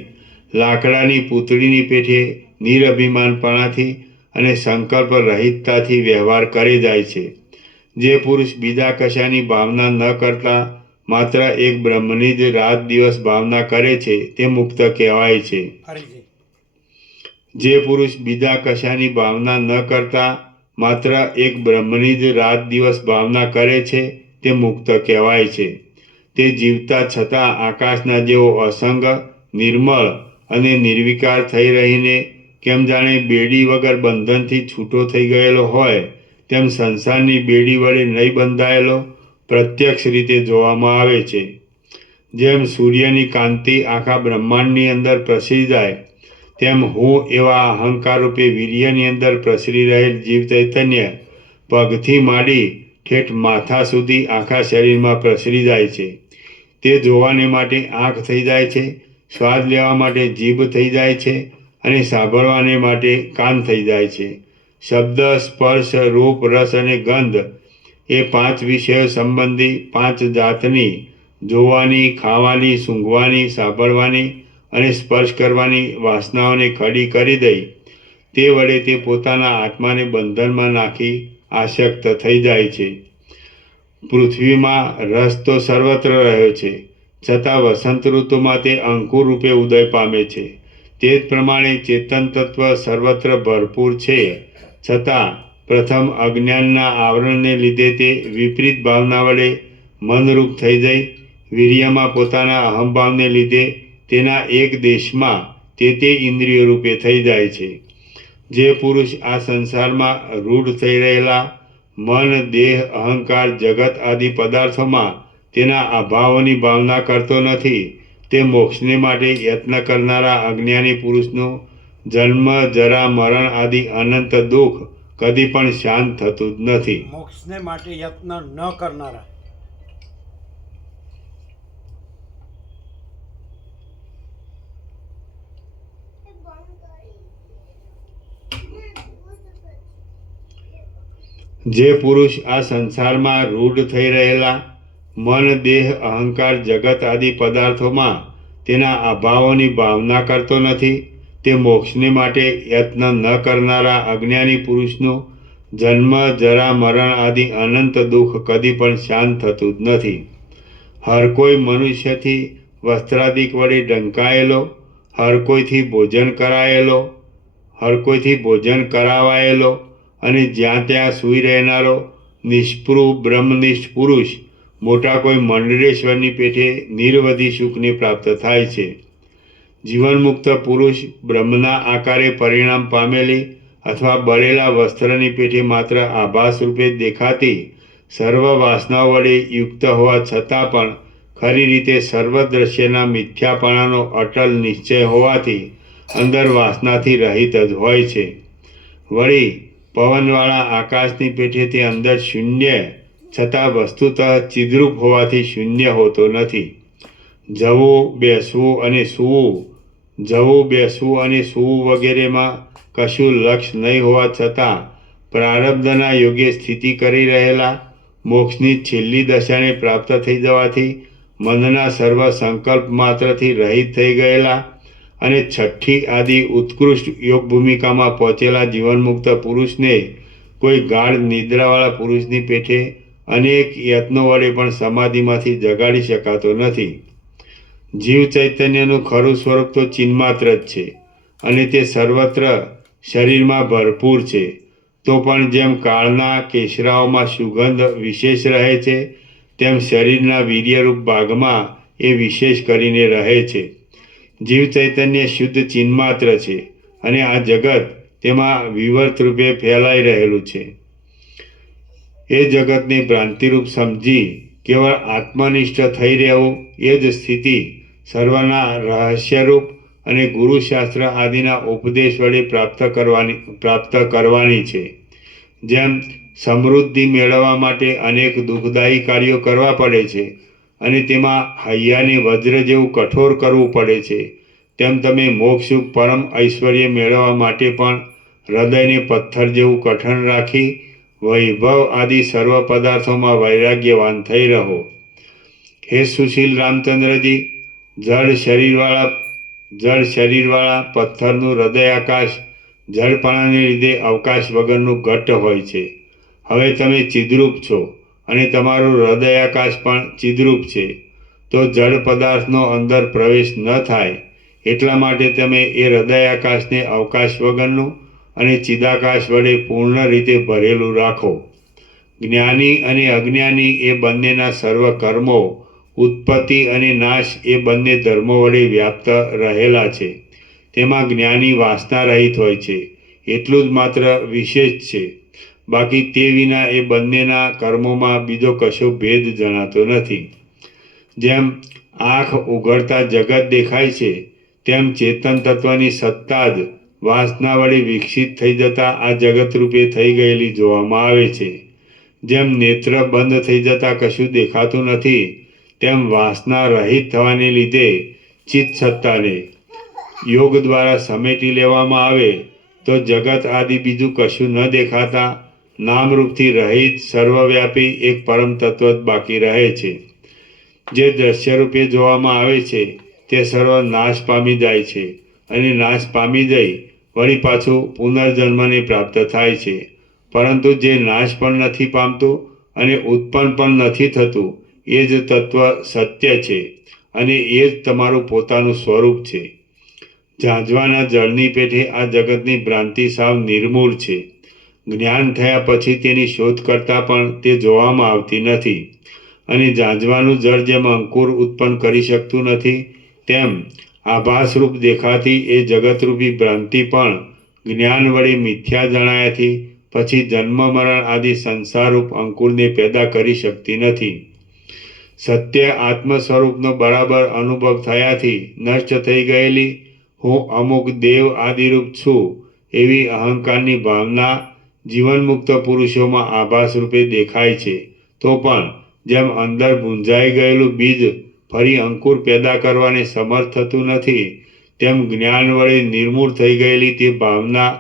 લાકડાની પૂતળીની પેઠે નિરઅભિમાનપણાથી અને સંકલ્પ રહિતતાથી વ્યવહાર કરી જાય છે. જે પુરુષ બીજા કશાની ભાવના ન કરતા માત્ર એક બ્રહ્મની જ રાત દિવસ ભાવના કરે છે તે મુક્ત કહેવાય છે. જે પુરુષ બીજા કશાની ભાવના ન કરતા માત્ર એક બ્રહ્મની જ રાત દિવસ ભાવના કરે છે તે મુક્ત કહેવાય છે. તે જીવતા છતાં આકાશના જેવો અસંગ, નિર્મળ અને નિર્વિકાર થઈ રહીને કેમ જાણે બેડી વગર બંધનથી છૂટો થઈ ગયેલો હોય તેમ સંસારની બેડી વડે નહીં બંધાયેલો પ્રત્યક્ષ રીતે જોવામાં આવે છે. જેમ સૂર્યની કાંતિ આખા બ્રહ્માંડની અંદર પ્રસરી જાય તેમ હું એવા અહંકાર રૂપે વીર્યની અંદર પ્રસરી રહેલ જીવ ચૈતન્ય પગથી માંડી ઠેઠ માથા સુધી આખા શરીરમાં પ્રસરી જાય છે. તે જોવાને માટે આંખ થઈ જાય છે, સ્વાદ લેવા માટે જીભ થઈ જાય છે અને સાંભળવાને માટે કાન થઈ જાય છે. શબ્દ, સ્પર્શ, રૂપ, રસ અને ગંધ એ 5 વિષયો સંબંધી 5 જાતની જોવાની, ખાવાની, સૂંઘવાની, સાંભળવાની અને સ્પર્શ કરવાની વાસનાઓને ખડી કરી દઈ તે વડે તે પોતાના આત્માને બંધનમાં નાખી આસક્ત થઈ જાય છે. પૃથ્વીમાં રસ તો સર્વત્ર રહ્યો છે, છતાં વસંત ઋતુમાં તે અંકુર રૂપે ઉદય પામે છે. તે જ પ્રમાણે ચેતન તત્વ સર્વત્ર ભરપૂર છે, છતાં પ્રથમ અજ્ઞાનના આવરણને લીધે તે વિપરીત ભાવના વડે મનરૂપ થઈ જઈ વીર્યમાં પોતાના અહંભાવને લીધે તેના એક દેશમાં તે ઇન્દ્રિયો રૂપે થઈ જાય છે. જે પુરુષ આ સંસારમાં રૂઢ થઈ રહેલા મન, દેહ, અહંકાર, જગત આદિ પદાર્થોમાં તેના અભાવોની ભાવના કરતો નથી, તે મોક્ષને માટે યત્ન કરનારા અજ્ઞાની પુરુષનું જન્મ જરા મરણ આદિ અનંત દુઃખ કદી પણ શાંત થતું જ નથી. મોક્ષને માટે યત્ન ન કરનારા જે પુરુષ આ સંસારમાં રૂઢ થઈ રહેલા મન, દેહ, અહંકાર, જગત આદિ પદાર્થોમાં તેના અભાવોની ભાવના કરતો નથી, તે મોક્ષને માટે યત્ન ન કરનારા અજ્ઞાની પુરુષનું જન્મ જરા મરણ આદિ અનંત દુઃખ કદી પણ શાંત થતું જ નથી. હર કોઈ મનુષ્યથી વસ્ત્રાદિક વડે ઢંકાયેલો, હર કોઈથી ભોજન કરાવાયેલો અને જ્યાં ત્યાં સૂઈ રહેનારો નિષ્પૃહ બ્રહ્મનિષ્ઠ પુરુષ મોટા કોઈ મંડળેશ્વરની પેઠે નિરવધિ સુખને પ્રાપ્ત થાય છે. જીવનમુક્ત પુરુષ બ્રહ્મના આકારે પરિણામ પામેલી અથવા બળેલા વસ્ત્રની પેઠે માત્ર આભાસ રૂપે દેખાતી સર્વ વાસનાઓ વડે યુક્ત હોવા છતાં પણ ખરી રીતે સર્વ દ્રશ્યના મિથ્યાપણાનો અટલ નિશ્ચય હોવાથી અંદર વાસનાથી રહિત જ હોય છે. વળી પવનવાળા આકાશની પેઠે તે અંદર શૂન્ય છતાં વસ્તુતઃ ચિદ્રૂપ હોવાથી શૂન્ય હોતો નથી. જવું બેસવું અને સૂવું વગેરેમાં કશું લક્ષ નહીં હોવા છતાં પ્રારબ્ધના યોગે સ્થિતિ કરી રહેલા મોક્ષની છેલ્લી દશાને પ્રાપ્ત થઈ જવાથી મનના સર્વ સંકલ્પ માત્રથી રહિત થઈ ગયેલા અને છઠ્ઠી આદિ ઉત્કૃષ્ટ યોગ ભૂમિકામાં પહોંચેલા જીવનમુક્ત પુરુષને કોઈ ગાઢ નિદ્રાવાળા પુરુષની પેઠે અનેક યત્નો વડે પણ સમાધિમાંથી જગાડી શકાતો નથી. જીવ ચૈતન્યનું ખરું સ્વરૂપ તો ચિન્માત્ર જ છે અને તે સર્વત્ર શરીરમાં ભરપૂર છે. તો પણ જેમ કાળના કેસરાઓમાં સુગંધ વિશેષ રહે છે, તેમ શરીરના વીર્યરૂપ ભાગમાં એ વિશેષ કરીને રહે છે. જીવ ચૈતન્ય શુદ્ધ ચિન્માત્ર છે અને આ જગત તેમાં વિવર્ત રૂપે ફેલાઈ રહેલું છે. એ જગતને ભ્રાંતિરૂપ સમજી કેવળ આત્મનિષ્ઠ થઈ રહેવું એ જ સ્થિતિ સર્વના રહસ્યરૂપ અને ગુરુશાસ્ત્ર આદિના ઉપદેશ વડે પ્રાપ્ત કરવાની છે. જેમ સમૃદ્ધિ મેળવવા માટે અનેક દુઃખદાયી કાર્યો કરવા પડે છે અને તેમાં હૈયાને વજ્ર જેવું કઠોર કરવું પડે છે, તેમ તમે મોક્ષયુક્ત પરમ ઐશ્વર્ય મેળવવા માટે પણ હૃદયને પથ્થર જેવું કઠણ રાખી વૈભવ આદિ સર્વ પદાર્થોમાં વૈરાગ્યવાન થઈ રહો. હે સુશીલ રામચંદ્રજી, જળ શરીરવાળા પથ્થરનું હૃદય આકાશ જળપણાને લીધે અવકાશ વગરનું ઘટ્ટ હોય છે. હવે તમે ચિદ્રૂપ છો અને તમારું હૃદય આકાશ પણ ચિદ્રૂપ છે, તો જળ પદાર્થનો અંદર પ્રવેશ ન થાય એટલા માટે તમે એ હૃદય આકાશને અવકાશ વગરનું અને ચિદાકાશ વડે પૂર્ણ રીતે ભરેલું રાખો. જ્ઞાની અને અજ્ઞાની એ બંનેના સર્વ કર્મો, ઉત્પત્તિ અને નાશ એ બંને ધર્મો વડે વ્યાપ્ત રહેલા છે. તેમાં જ્ઞાની વાસના રહિત હોય છે એટલું જ માત્ર વિશેષ છે. બાકી તે વિના એ બંનેના કર્મોમાં બીજો કશો ભેદ જણાતો નથી. જેમ આંખ ઉઘડતા જગત દેખાય છે, તેમ ચેતન તત્વની સત્તા જ વાસના વડે વિકસિત થઈ જતા આ જગતરૂપે થઈ ગયેલી જોવામાં આવે છે. જેમ નેત્ર બંધ થઈ જતા કશું દેખાતું નથી, તેમ વાસના રહિત થવાને લીધે ચિત્ત સત્તાને યોગ દ્વારા સમેટી લેવામાં આવે તો જગત આદિ બીજું કશું ન દેખાતા નામરૂપથી રહિત સર્વવ્યાપી એક પરમ તત્વ જ બાકી રહે છે. જે દ્રશ્યરૂપે જોવામાં આવે છે તે સર્વ નાશ પામી જાય છે અને નાશ પામી જઈ વળી પાછું પુનર્જન્મને પ્રાપ્ત થાય છે. પરંતુ જે નાશ પણ નથી પામતું અને ઉત્પન્ન પણ નથી થતું એ જ તત્વ સત્ય છે અને એ જ તમારું પોતાનું સ્વરૂપ છે. ઝાંઝવાના જળની પેઠે આ જગતની ભ્રાંતિ સાવ નિર્મૂળ છે. જ્ઞાન થયા પછી તેની શોધ કરતાં પણ તે જોવામાં આવતી નથી અને ઝાંઝવાનું જળ જેમ અંકુર ઉત્પન્ન કરી શકતું નથી, તેમ આભાસરૂપ દેખાતી એ જગતરૂપી ભ્રાંતિ પણ જ્ઞાન વડે મિથ્યા જણાયાથી પછી જન્મ મરણ આદિ સંસારરૂપ અંકુરને પેદા કરી શકતી નથી. સત્ય આત્મ સ્વરૂપનો બરાબર અનુભવ થયાથી નષ્ટ થઈ ગયેલી હું અમુક દેવ આદિરૂપ છું એવી અહંકારની ભાવના જીવનમુક્ત પુરુષોમાં આભાસ રૂપે દેખાય છે. તો પણ જેમ અંદર ભૂંજાઈ ગયેલું બીજ ફરી અંકુર પેદા કરવાને સમર્થ થતું નથી, તેમ જ્ઞાન વડે નિર્મૂળ થઈ ગયેલી તે ભાવના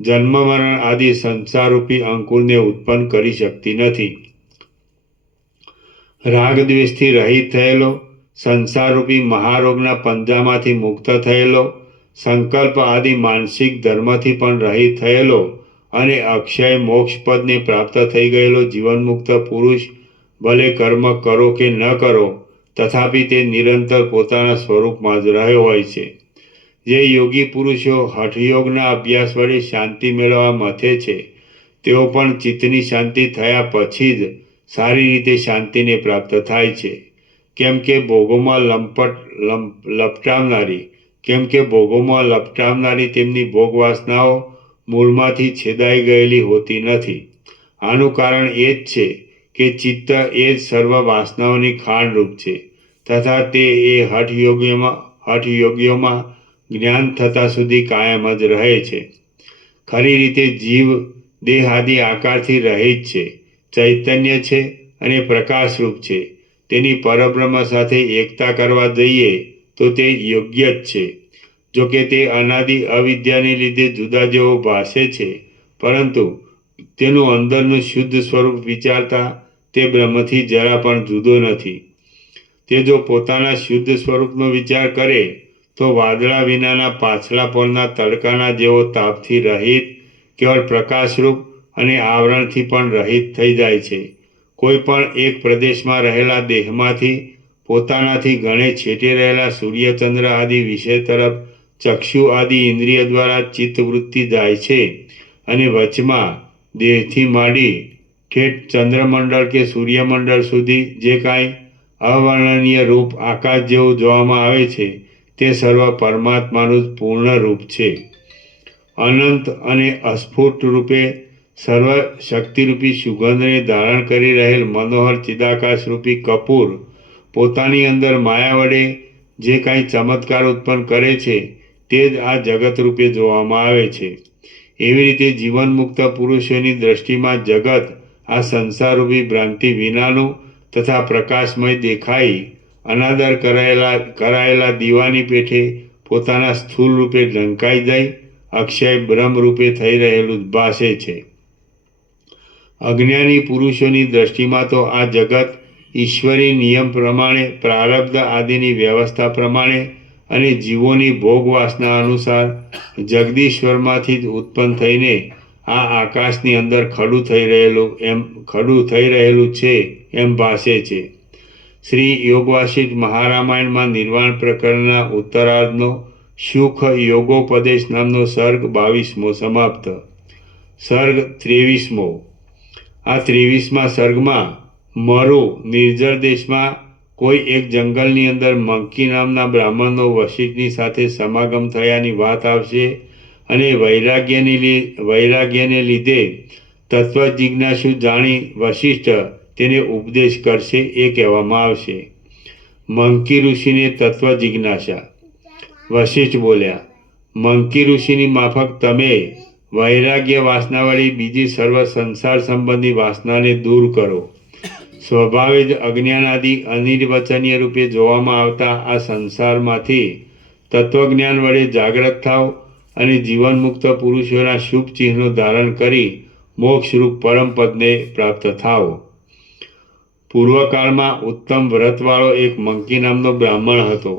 જન્મ મરણ આદિ સંસારરૂપી અંકુરને ઉત્પન્ન કરી શકતી નથી. રાગ દ્વેષથી રહિત થયેલો, સંસારરૂપી મહારોગના પંજામાંથી મુક્ત થયેલો, સંકલ્પ આદિ માનસિક ધર્મથી પણ રહિત થયેલો અને અક્ષય મોક્ષપદને પ્રાપ્ત થઈ ગયેલો જીવનમુક્ત પુરુષ ભલે કર્મ કરો કે ન કરો, તથાપિ તે નિરંતર પોતાના સ્વરૂપમાં જ રહ્યો હોય છે. જે યોગી પુરુષો હઠયોગના અભ્યાસ વડે શાંતિ મેળવવા મથે છે, તેઓ પણ ચિત્તની શાંતિ થયા પછી જ સારી રીતે શાંતિને પ્રાપ્ત થાય છે. કેમ કે ભોગોમાં લપટાવનારી તેમની ભોગ વાસનાઓ મૂળમાંથી છેદાઈ ગયેલી હોતી નથી. આનું કારણ એ જ છે કે ચિત્ત એ જ સર્વ વાસનાઓની ખાંડરૂપ છે તથા તે એ હઠયોગીઓમાં જ્ઞાન થતા સુધી કાયમ જ રહે છે. ખરી રીતે જીવ દેહાદિ આકારથી રહિત છે, ચૈતન્ય છે અને પ્રકાશરૂપ છે. તેની પરબ્રહ્મ સાથે એકતા કરવા જઈએ તો તે યોગ્ય જ છે. જો કે તે અનાદિ અવિદ્યાને લીધે જુદા જેવો ભાસે છે, પરંતુ તેનું અંદરનું શુદ્ધ સ્વરૂપ વિચારતા તે બ્રહ્મથી જરા પણ જુદો નથી. તે જો પોતાના શુદ્ધ સ્વરૂપનો વિચાર કરે તો વાદળા વિનાના પાછલા પોરના તડકાના જેવો તાપથી રહિત, કેવળ પ્રકાશરૂપ અને આવરણથી પણ રહિત થઈ જાય છે. કોઈ પણ એક પ્રદેશમાં રહેલા દેહમાંથી પોતાનાથી ઘણે છેટે રહેલા સૂર્યચંદ્ર આદિ વિષય તરફ ચક્ષુ આદિ ઇન્દ્રિય દ્વારા ચિત્તવૃત્તિ જાય છે અને વચમાં દેહથી માંડી ઠેઠ ચંદ્રમંડળ કે સૂર્યમંડળ સુધી જે કાંઈ અવર્ણનીય રૂપ આકાશ જેવું જોવામાં આવે છે, તે સર્વ પરમાત્માનું જ પૂર્ણ રૂપ છે. અનંત અને અસ્ફુટ રૂપે સર્વ શક્તિરૂપી સુગંધને ધારણ કરી રહેલ મનોહર ચિદાકાશરૂપી કપૂર પોતાની અંદર માયા વડે જે કાંઈ ચમત્કાર ઉત્પન્ન કરે છે, તે જ આ જગત રૂપે જોવામાં આવે છે. એવી રીતે જીવનમુક્ત પુરુષોની દ્રષ્ટિમાં જગત આ સંસારરૂપી ભ્રાંતિ વિનાનું તથા પ્રકાશમય દેખાઈ અનાદર કરાયેલા દીવાની પેઠે પોતાના સ્થૂળ રૂપે ઢંકાઈ જઈ અક્ષય બ્રહ્મ રૂપે થઈ રહેલું ભાસે છે. અજ્ઞાની પુરુષોની દ્રષ્ટિમાં તો આ જગત ઈશ્વરી નિયમ પ્રમાણે, પ્રારબ્ધ આદિની વ્યવસ્થા પ્રમાણે અને જીવોની ભોગ વાસના અનુસાર જગદીશ્વરમાંથી જ ઉત્પન્ન થઈને આ આકાશની અંદર ખડું થઈ રહેલું છે એમ ભાસે છે. શ્રી યોગવાસિષ્ઠ મહારામાયણમાં નિર્વાણ પ્રકરણના ઉત્તરાર્ધનો સુખ યોગોપદેશ નામનો સર્ગ 22મો સમાપ્ત. સર્ગ 23મો. આ 23મા સર્ગમાં મરુ નિર્જર દેશમાં કોઈ એક જંગલની અંદર મંકી નામના બ્રાહ્મણનો વશિષ્ઠની સાથે સમાગમ થયાની વાત આવશે અને વૈરાગ્યને લીધે તત્વ જિજ્ઞાસુ જાણી વશિષ્ઠ તેને ઉપદેશ કરશે એ કહેવામાં આવશે. મંકી ઋષિને તત્વ જિજ્ઞાસા. વશિષ્ઠ બોલ્યા, મંકી ઋષિની માફક તમે વૈરાગ્ય વાસનાવાળી બીજી સર્વ સંસાર સંબંધી વાસનાને દૂર કરો. સ્વભાવે જ અજ્ઞાનાદિ અનિર્વચનીય રૂપે જોવામાં આવતા આ સંસારમાંથી તત્વજ્ઞાન વડે જાગ્રત થાવ અને જીવનમુક્ત પુરુષોના શુભ ચિહ્નો ધારણ કરી મોક્ષરૂપ પરમપદને પ્રાપ્ત થાવ. પૂર્વકાળમાં ઉત્તમ વ્રતવાળો એક મંકી નામનો બ્રાહ્મણ હતો.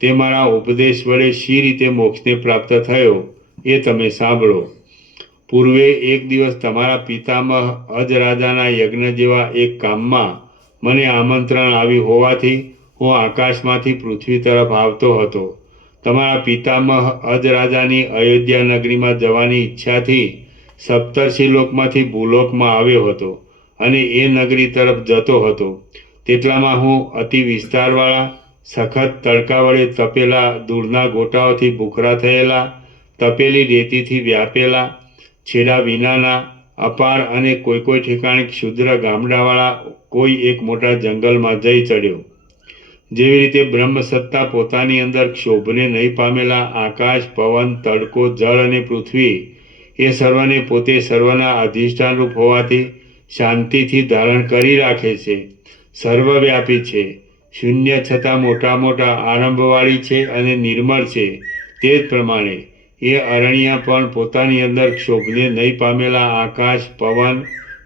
તે મારા ઉપદેશ વડે શી રીતે મોક્ષને પ્રાપ્ત થયો એ તમે સાંભળો. પૂર્વે એક દિવસ તમારા પિતામહ અજ રાજાના યજ્ઞ જેવા એક કામમાં મને આમંત્રણ આવ્યું હોવાથી હું આકાશમાંથી પૃથ્વી તરફ આવતો હતો. તમારા પિતામહ અજ રાજાની અયોધ્યા નગરીમાં જવાની ઈચ્છાથી સપ્તર્ષિ લોકમાંથી ભૂલોકમાં આવ્યો હતો અને એ નગરી તરફ જતો હતો. તેટલામાં હું અતિ વિસ્તારવાળા સખત તડકા વડે તપેલા ધૂળના ગોટાઓથી ભૂખરા થયેલા, તપેલી રેતીથી વ્યાપેલા, છેડા વિનાના અપાર અને કોઈ ઠેકાણે ક્ષુદ્ર ગામડાવાળા કોઈ એક મોટા જંગલમાં જઈ ચડ્યો. જેવી રીતે બ્રહ્મસત્તા પોતાની અંદર ક્ષોભને નહીં પામેલા આકાશ, પવન, તડકો, જળ અને પૃથ્વી એ સર્વને પોતે સર્વના અધિષ્ઠાનરૂપ હોવાથી શાંતિથી ધારણ કરી રાખે છે, સર્વવ્યાપી છે, શૂન્ય છતાં મોટા આરંભવાળી છે અને નિર્મળ છે, તે જ પ્રમાણે એ અરણ્ય પણ પોતાની અંદર ક્ષોભને નહીં પામેલા આકાશ, પવન,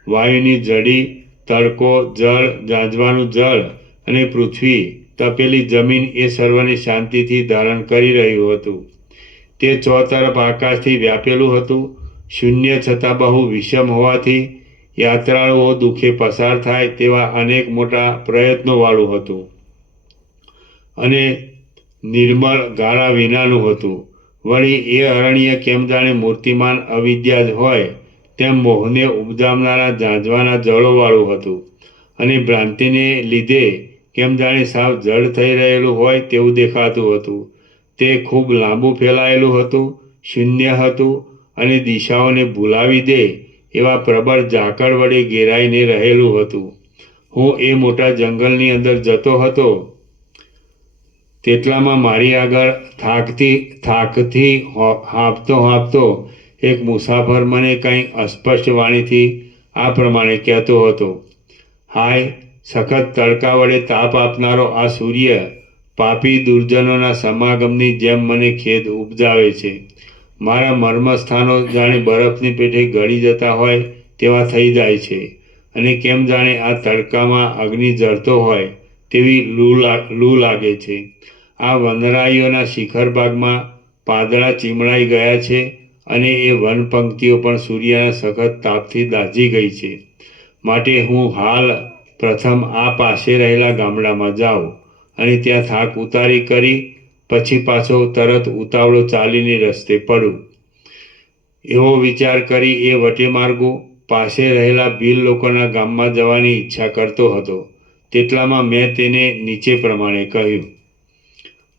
વાયુની જડી, તડકો, જળ, જાજવાનું જળ અને પૃથ્વી, તપેલી જમીન એ સર્વને શાંતિથી ધારણ કરી રહ્યું હતું. તે ચોતરફ આકાશથી વ્યાપેલું હતું. શૂન્ય છતાં બહુ વિષમ હોવાથી યાત્રાળુઓ દુઃખે પસાર થાય તેવા અનેક મોટા પ્રયત્નોવાળું હતું અને નિર્મળ ગાળા વિનાનું હતું. વળી એ અરણ્ય કેમ જાણે મૂર્તિમાન અવિદ્યા જ હોય તેમ મોહને ઉપજાવનારા ઝાંઝવાના જળોવાળું હતું અને ભ્રાંતિને લીધે કેમ જાણે સાવ જડ થઈ રહેલું હોય તેવું દેખાતું હતું. તે ખૂબ લાંબુ ફેલાયેલું હતું, શૂન્ય હતું અને દિશાઓને ભૂલાવી દે એવા પ્રબળ ઝાકળ વડે ઘેરાઈને રહેલું હતું. હું એ મોટા જંગલની અંદર જતો હતો તેટલામાં મારી આગળ થાકથી હાંફતો એક મુસાફર મને કંઈ અસ્પષ્ટ વાણીથી આ પ્રમાણે કહેતો હતો: હાય, સખત તડકા વડે તાપ આપનારો આ સૂર્ય પાપી દુર્જનોના સમાગમની જેમ મને ખેદ ઉપજાવે છે. મારા મર્મસ્થાનો જાણે બરફની પેઠે ગળી જતા હોય તેવા થઈ જાય છે અને કેમ જાણે આ તડકામાં અગ્નિ જળતો હોય તેવી લૂ લાગે છે. આ વનરાઈઓના શિખર ભાગમાં પાંદડા ચીમડાઈ ગયા છે અને એ વનપંક્તિઓ પણ સૂર્યના સખત તાપથી દાઝી ગઈ છે. માટે હું હાલ પ્રથમ આ પાસે રહેલા ગામડામાં જાઉં અને ત્યાં થાક ઉતારી કરી પછી પાછો તરત ઉતાવળો ચાલીને રસ્તે પડું. એવો વિચાર કરી એ વટે માર્ગો પાસે રહેલા ભીલ લોકોના ગામમાં જવાની ઈચ્છા કરતો હતો. તેટલામાં મેં તેને નીચે પ્રમાણે કહ્યું: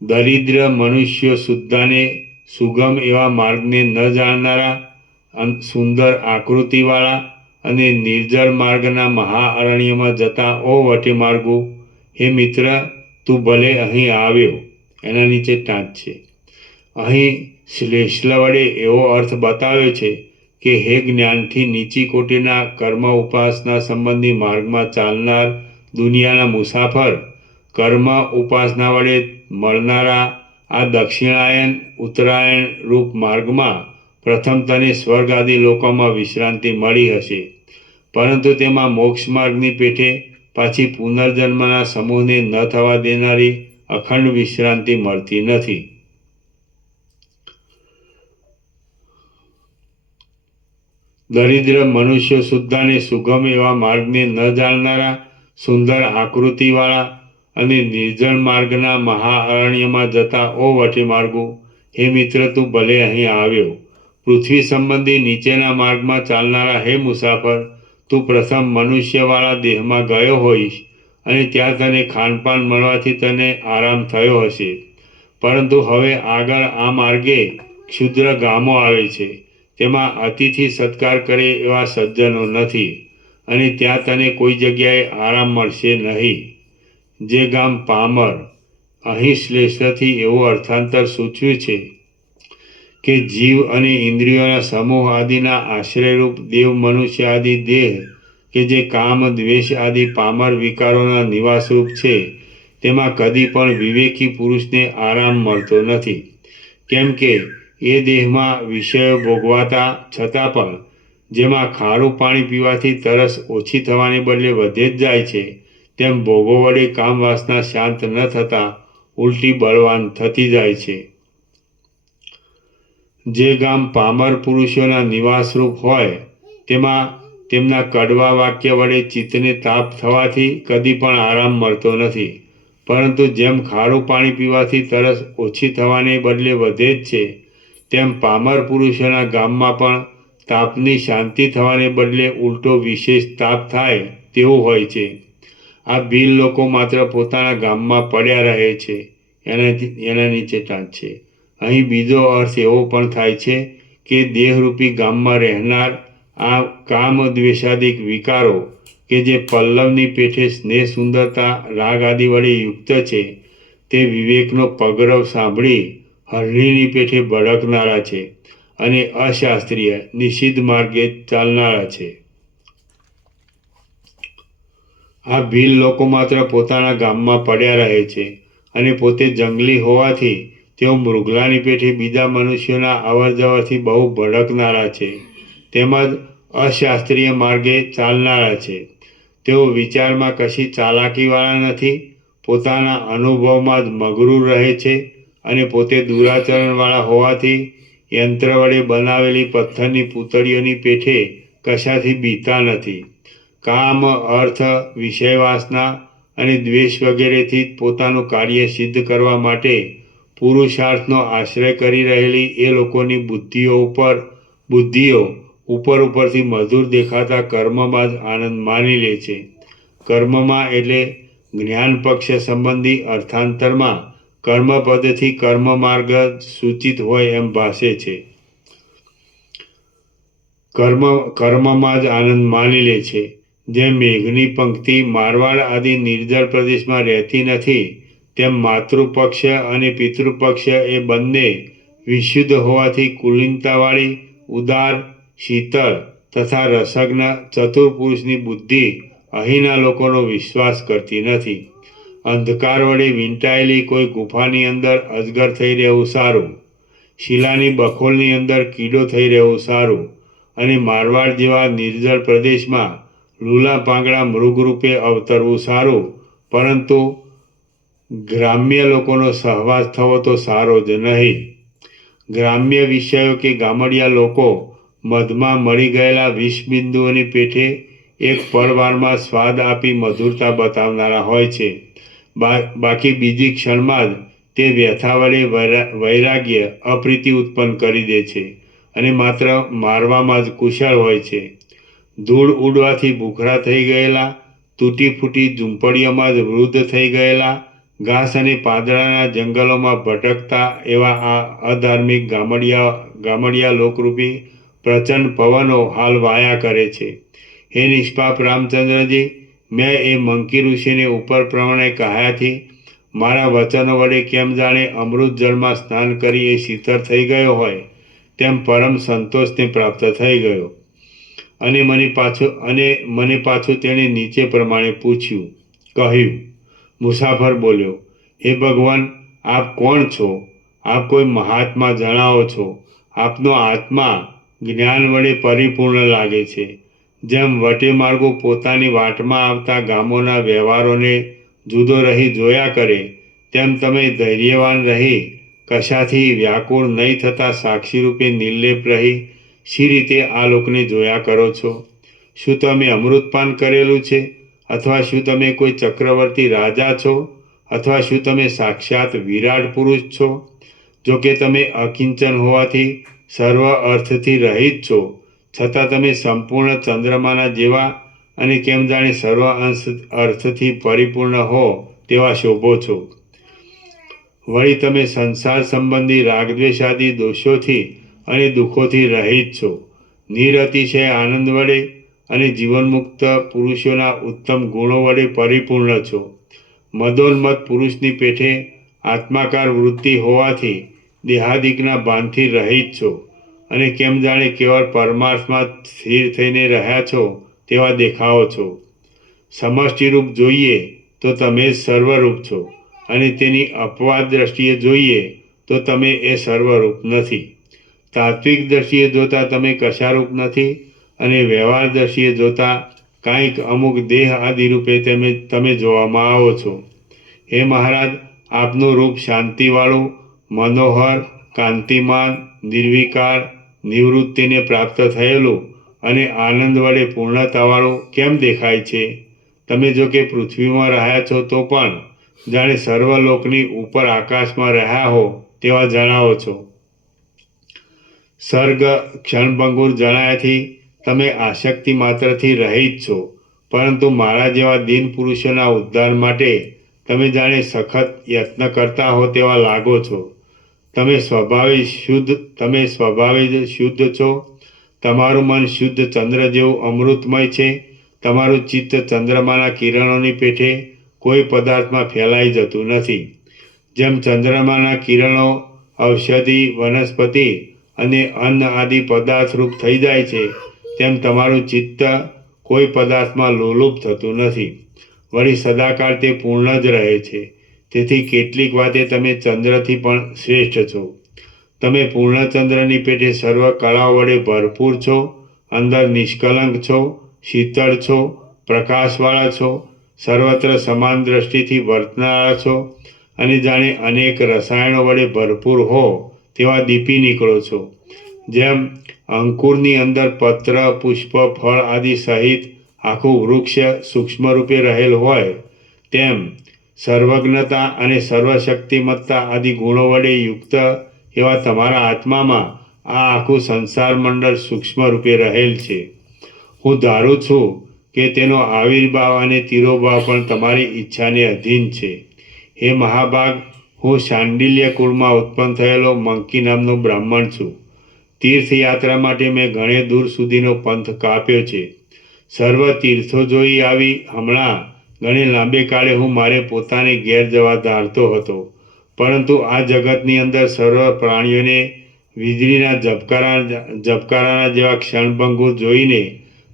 દરિદ્ર મનુષ્યો સુદ્ધાને સુગમ એવા માર્ગને ન જાણનારા, સુંદર આકૃતિવાળા અને નિર્જળ માર્ગના મહાઅરણ્યમાં જતા ઓ વટે માર્ગો, હે મિત્ર, તું ભલે અહીં આવ્યો. એના નીચે ટાંચ છે. અહીં શ્લેષલ વડે એવો અર્થ બતાવ્યો છે કે હે જ્ઞાનથી નીચી કોટીના કર્મ ઉપાસના સંબંધી માર્ગમાં ચાલનાર દુનિયાના મુસાફર, કર્મ ઉપાસના વડે મળનારા આ દક્ષિણાયન ઉત્તરાયણ રૂપ માર્ગમાં પ્રથમ તને સ્વર્ગ આદિ લોકોમાં વિશ્રાંતિ મળી હશે, પરંતુ તેમાં મોક્ષ માર્ગની પેઠે પાછી પુનર્જન્મના સમૂહને ન થવા દેનારી અખંડ વિશ્રાંતિ મળતી નથી. દરિદ્ર મનુષ્યો સુદ્ધાને સુગમ એવા માર્ગને ન જાણનારા, સુંદર આકૃતિવાળા અને નિર્જળ માર્ગના મહાઅરણ્યમાં જતા ઓ વટે માર્ગો, હે મિત્ર, તું ભલે અહીં આવ્યો. પૃથ્વી સંબંધી નીચેના માર્ગમાં ચાલનારા હે મુસાફર, તું પ્રથમ મનુષ્યવાળા દેહમાં ગયો હોઈશ અને ત્યાં તને ખાનપાન મળવાથી તને આરામ થયો હશે. પરંતુ હવે આગળ આ માર્ગે ક્ષુદ્ર ગામો આવે છે. તેમાં અતિથિ સત્કાર કરે એવા સજ્જનો નથી અને ત્યાં તને કોઈ જગ્યાએ આરામ મળશે નહીં. જે ગામ પામર, અહીં શ્લેષથી એવું અર્થાંતર સૂચવ્યું છે કે જીવ અને ઇન્દ્રિયોના સમૂહ આદિના આશ્રયરૂપ દેવ, મનુષ્ય આદિ દેહ કે જે કામ, દ્વેષ આદિ પામર વિકારોના નિવાસરૂપ છે, તેમાં કદી પણ વિવેકી પુરુષને આરામ મળતો નથી. કેમ કે એ દેહમાં વિષયો ભોગવાતા છતાં પણ જેમાં ખારું પાણી પીવાથી તરસ ઓછી થવાને બદલે વધે જ જાય છે, તેમ ભોગો વડે કામ વાસના શાંત ન થતાં ઉલટી બળવાન થતી જાય છે. જે ગામ પામર પુરુષોના નિવાસરૂપ હોય તેમાં તેમના કડવા વાક્ય વડે ચિત્તને તાપ થવાથી કદી પણ આરામ મળતો નથી, પરંતુ જેમ ખારું પાણી પીવાથી તરસ ઓછી થવાને બદલે વધે જ છે, તેમ પામર પુરુષોના ગામમાં પણ તાપની શાંતિ થવાને બદલે ઉલટો વિશેષ તાપ થાય તેવું હોય છે. આ ભીલ લોકો માત્ર પોતાના ગામમાં પડ્યા રહે છે. એના નીચે ટાંચ છે. અહીં બીજો અર્થ એવો પણ થાય છે કે દેહરૂપી ગામમાં રહેનાર આ કામ દ્વેષાદિક વિકારો કે જે પલ્લવની પેઠે સ્નેહ સુંદરતા રાગ આદિ વડે યુક્ત છે તે વિવેકનો પગરવ સાંભળી હરણીની પેઠે ભડકનારા છે અને અશાસ્ત્રીય નિષિદ્ધ માર્ગે ચાલનારા છે. આ ભીલ લોકો માત્ર પોતાના ગામમાં પડ્યા રહે છે અને પોતે જંગલી હોવાથી તેઓ મૃગલાની પેઠે બીજા મનુષ્યોના અવરજવરથી બહુ ભડકનારા છે તેમજ અશાસ્ત્રીય માર્ગે ચાલનારા છે. તેઓ વિચારમાં કશી ચાલાકીવાળા નથી, પોતાના અનુભવમાં જ મગરૂર રહે છે અને પોતે દુરાચરણવાળા હોવાથી યંત્ર વડે બનાવેલી પથ્થરની પૂતળીઓની પેઠે કશાથી બીતા નથી. કામ, અર્થ, વિષય વાસના અને દ્વેષ વગેરેથી જ પોતાનું કાર્ય સિદ્ધ કરવા માટે પુરુષાર્થનો આશ્રય કરી રહેલી એ લોકોની બુદ્ધિઓ ઉપરથી મધુર દેખાતા કર્મમાં જ આનંદ માની લે છે. કર્મમાં એટલે જ્ઞાન પક્ષ સંબંધી અર્થાંતરમાં કર્મપદથી કર્મ માર્ગ સૂચિત હોય એમ ભાષે છે. કર્મમાં જ આનંદ માની લે છે. જેમ મેઘની પંક્તિ મારવાડ આદિ નિર્જળ પ્રદેશમાં રહેતી નથી તેમ માતૃપક્ષ અને પિતૃપક્ષ એ બંને વિશુદ્ધ હોવાથી કુલીનતાવાળી, ઉદાર, શીતળ તથા રસજ્ઞ ચતુર પુરુષની બુદ્ધિ અહીંના લોકોનો વિશ્વાસ કરતી નથી. અંધકાર વડે વીંટાયેલી કોઈ ગુફાની અંદર અજગર થઈ રહેવું સારું, શિલાની બખોલની અંદર કીડો થઈ રહેવું સારું અને મારવાડ જેવા નિર્જળ પ્રદેશમાં લૂલા પાંગડા મૃગરૂપે અવતરવું સારું, પરંતુ ગ્રામ્ય લોકોનો સહવાસ થવો તો સારો જ નહીં. ગ્રામ્ય વિષયો કે ગામડિયા લોકો મધમાં મળી ગયેલા વિષબિંદુઓની પેઠે એક પળવારમાં સ્વાદ આપી મધુરતા બતાવનારા હોય છે. બાકી બીજી ક્ષણમાં જ તે વ્યથા વડે વૈરાગ્ય અપ્રીતિ ઉત્પન્ન કરી દે છે અને માત્ર મારવામાં જ કુશળ હોય છે. ધૂળ ઉડવાથી ભૂખરા થઈ ગયેલા, તૂટી ફૂટી ઝૂંપડીઓમાં જ વૃદ્ધ થઈ ગયેલા, ઘાસ અને પાંદડાના જંગલોમાં ભટકતા એવા આ અધાર્મિક ગામડિયા લોકરૂપી પ્રચંડ પવનો હાલ વાયા કરે છે. હે નિષ્પાપ રામચંદ્રજી, મેં એ મંકી ઋષિને ઉપર પ્રમાણે કહ્યાથી મારા વચનો વડે કેમ જાણે અમૃત જળમાં સ્નાન કરી એ શીતળ થઈ ગયો હોય તેમ પરમ સંતોષને પ્રાપ્ત થઈ ગયો. અને મને પાછું તેણે નીચે પ્રમાણે કહ્યું. મુસાફર બોલ્યો, હે ભગવાન, આપ કોણ છો? આપ કોઈ મહાત્મા જણાવો છો. આપનો આત્મા જ્ઞાન વડે પરિપૂર્ણ લાગે છે. જેમ વટે માર્ગો પોતાની વાટમાં આવતા ગામોના વ્યવહારોને જુદો રહી જોયા કરે તેમ તમે ધૈર્યવાન રહી કશાથી વ્યાકુળ નહીં થતા સાક્ષી રૂપે નિર્લેપ રહી શી રીતે આ લોકને જોયા કરો છો? શું તમે અમૃતપાન કરેલું છે? અથવા શું તમે કોઈ ચક્રવર્તી રાજા છો? અથવા શું તમે સાક્ષાત વિરાટ પુરુષ છો? જો કે તમે અકિંચન હોવાથી સર્વ અર્થથી રહિત છો, છતાં તમે સંપૂર્ણ ચંદ્રમાના જેવા અને કેમ જાણે સર્વ અર્થથી પરિપૂર્ણ હો તેવા શોભો છો. વળી તમે સંસાર સંબંધી રાગદ્વેષાદી દોષોથી અને દુઃખોથી રહિત છો. નિરતિશય આનંદ વડે અને જીવનમુક્ત પુરુષોના ઉત્તમ ગુણો વડે પરિપૂર્ણ છો. મદોન્મત્ત પુરુષની પેઠે આત્માકાર વૃત્તિ હોવાથી દેહાદિકના ભાનથી રહિત છો અને કેમ જાણે કેવળ પરમાર્થમાં સ્થિર થઈને રહ્યા છો તેવા દેખાવો છો. સમષ્ટિરૂપ જોઈએ તો તમે જ સર્વરૂપ છો અને તેની અપવાદ દ્રષ્ટિએ જોઈએ તો તમે એ સર્વરૂપ નથી. તાત્વિક દ્રષ્ટિએ જોતા તમે કશારૂપ નથી અને વ્યવહાર દ્રષ્ટિએ જોતા કાંઈક અમુક દેહ આદિ રૂપે તમે જોવામાં આવો છો. હે મહારાજ, આપનું રૂપ શાંતિવાળું, મનોહર, કાંતિમાન, નિર્વિકાર, નિવૃત્તિને પ્રાપ્ત થયેલું અને આનંદ વડે પૂર્ણતાવાળું કેમ દેખાય છે? તમે જો કે પૃથ્વીમાં રહ્યા છો તો પણ જાણે સર્વલોકની ઉપર આકાશમાં રહ્યા હો તેવા જણાવો છો. સર્ગ ક્ષણભંગુર જણાયાથી તમે આસક્તિ માત્રથી રહિત છો, પરંતુ મારા જેવા દીન પુરુષોના ઉદ્ધાર માટે તમે જાણે સખત યત્ન કરતા હો તેવા લાગો છો. તમે સ્વભાવે જ શુદ્ધ છો. તમારું મન શુદ્ધ ચંદ્ર જેવું અમૃતમય છે. તમારું ચિત્ત ચંદ્રમાના કિરણોની પેઠે કોઈ પદાર્થમાં ફેલાઈ જતું નથી. જેમ ચંદ્રમાના કિરણો ઔષધિ, વનસ્પતિ અને અન્ન આદિ પદાર્થરૂપ થઈ જાય છે, તેમ તમારું ચિત્ત કોઈ પદાર્થમાં લોલુપ થતું નથી. વળી સદાકાળ તે પૂર્ણ જ રહે છે. તેથી કેટલીક વાતે તમે ચંદ્રથી પણ શ્રેષ્ઠ છો. તમે પૂર્ણચંદ્રની પેઠે સર્વ કળાઓ વડે ભરપૂર છો. અંદર નિષ્કલંક છો, શીતળ છો, પ્રકાશવાળા છો, સર્વત્ર સમાન દ્રષ્ટિથી વર્તનારા છો અને જાણે અનેક રસાયણો વડે ભરપૂર હો તેવા દીપી નીકળો છો. જેમ અંકુરની અંદર પત્ર, પુષ્પ, ફળ આદિ સહિત આખું વૃક્ષ સૂક્ષ્મ રૂપે રહેલ હોય, તેમ સર્વજ્ઞતા અને સર્વશક્તિમત્તા આદિ ગુણો વડે યુક્ત એવા તમારા આત્મામાં આ આખું સંસાર મંડળ સૂક્ષ્મ રૂપે રહેલ છે. હું ધારું છું કે તેનો આવિર્ભાવ અને તિરોભાવ પણ તમારી ઈચ્છાને અધીન છે. હે મહાભાગ, હું શાંડિલ્ય કુળમાં ઉત્પન્ન થયેલો મંકી નામનો બ્રાહ્મણ છું. તીર્થયાત્રા માટે મેં ઘણે દૂર સુધીનો પંથ કાપ્યો છે. સર્વ તીર્થો જોઈ આવી હમણાં ઘણે લાંબે કાળે હું મારે પોતાને ઘેર જવા ધારતો હતો. પરંતુ આ જગતની અંદર સર્વ પ્રાણીઓને વીજળીના ઝબકારાના જેવા ક્ષણભંગુર જોઈને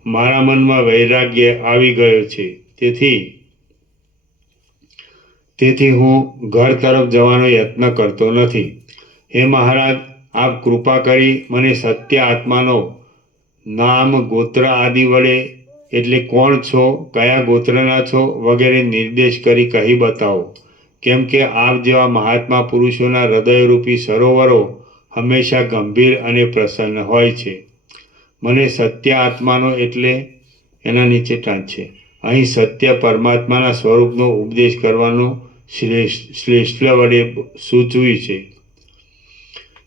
મારા મનમાં વૈરાગ્ય આવી ગયો છે. તેથી હું ઘર તરફ જવાનો યત્ન કરતો નથી. હે મહારાજ, આપ કૃપા કરી મને સત્ય આત્માનો નામ, ગોત્ર આદિ વડે એટલે કોણ છો, કયા ગોત્રના છો વગેરે નિર્દેશ કરી કહી બતાવો. કેમ કે આપ જેવા મહાત્મા પુરુષોના હૃદયરૂપી સરોવરો હંમેશા ગંભીર અને પ્રસન્ન હોય છે. મને સત્ય આત્માનો એટલે એના નીચે ટાંચ છે. અહીં સત્ય પરમાત્માના સ્વરૂપનો ઉપદેશ કરવાનો શ્રેષ્ઠ વડે સૂચવ્યું છે.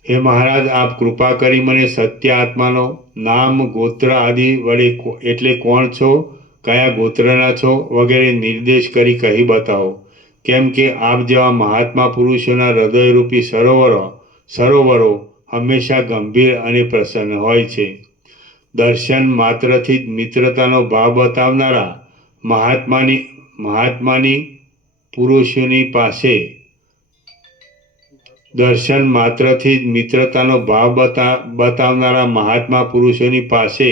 હે મહારાજ, આપ કૃપા કરી મને સત્ય આત્માનો નામ, ગોત્ર આદિ વડે એટલે કોણ છો, કયા ગોત્રના છો વગેરે નિર્દેશ કરી કહી બતાવો. કેમ કે આપ જેવા મહાત્મા પુરુષોના હૃદયરૂપી સરોવરો હંમેશા ગંભીર અને પ્રસન્ન હોય છે. દર્શન માત્રથી જ મિત્રતાનો ભાવ બતાવનારા મહાત્માની પુરુષોની પાસે બતાવનારા મહાત્મા પુરુષોની પાસે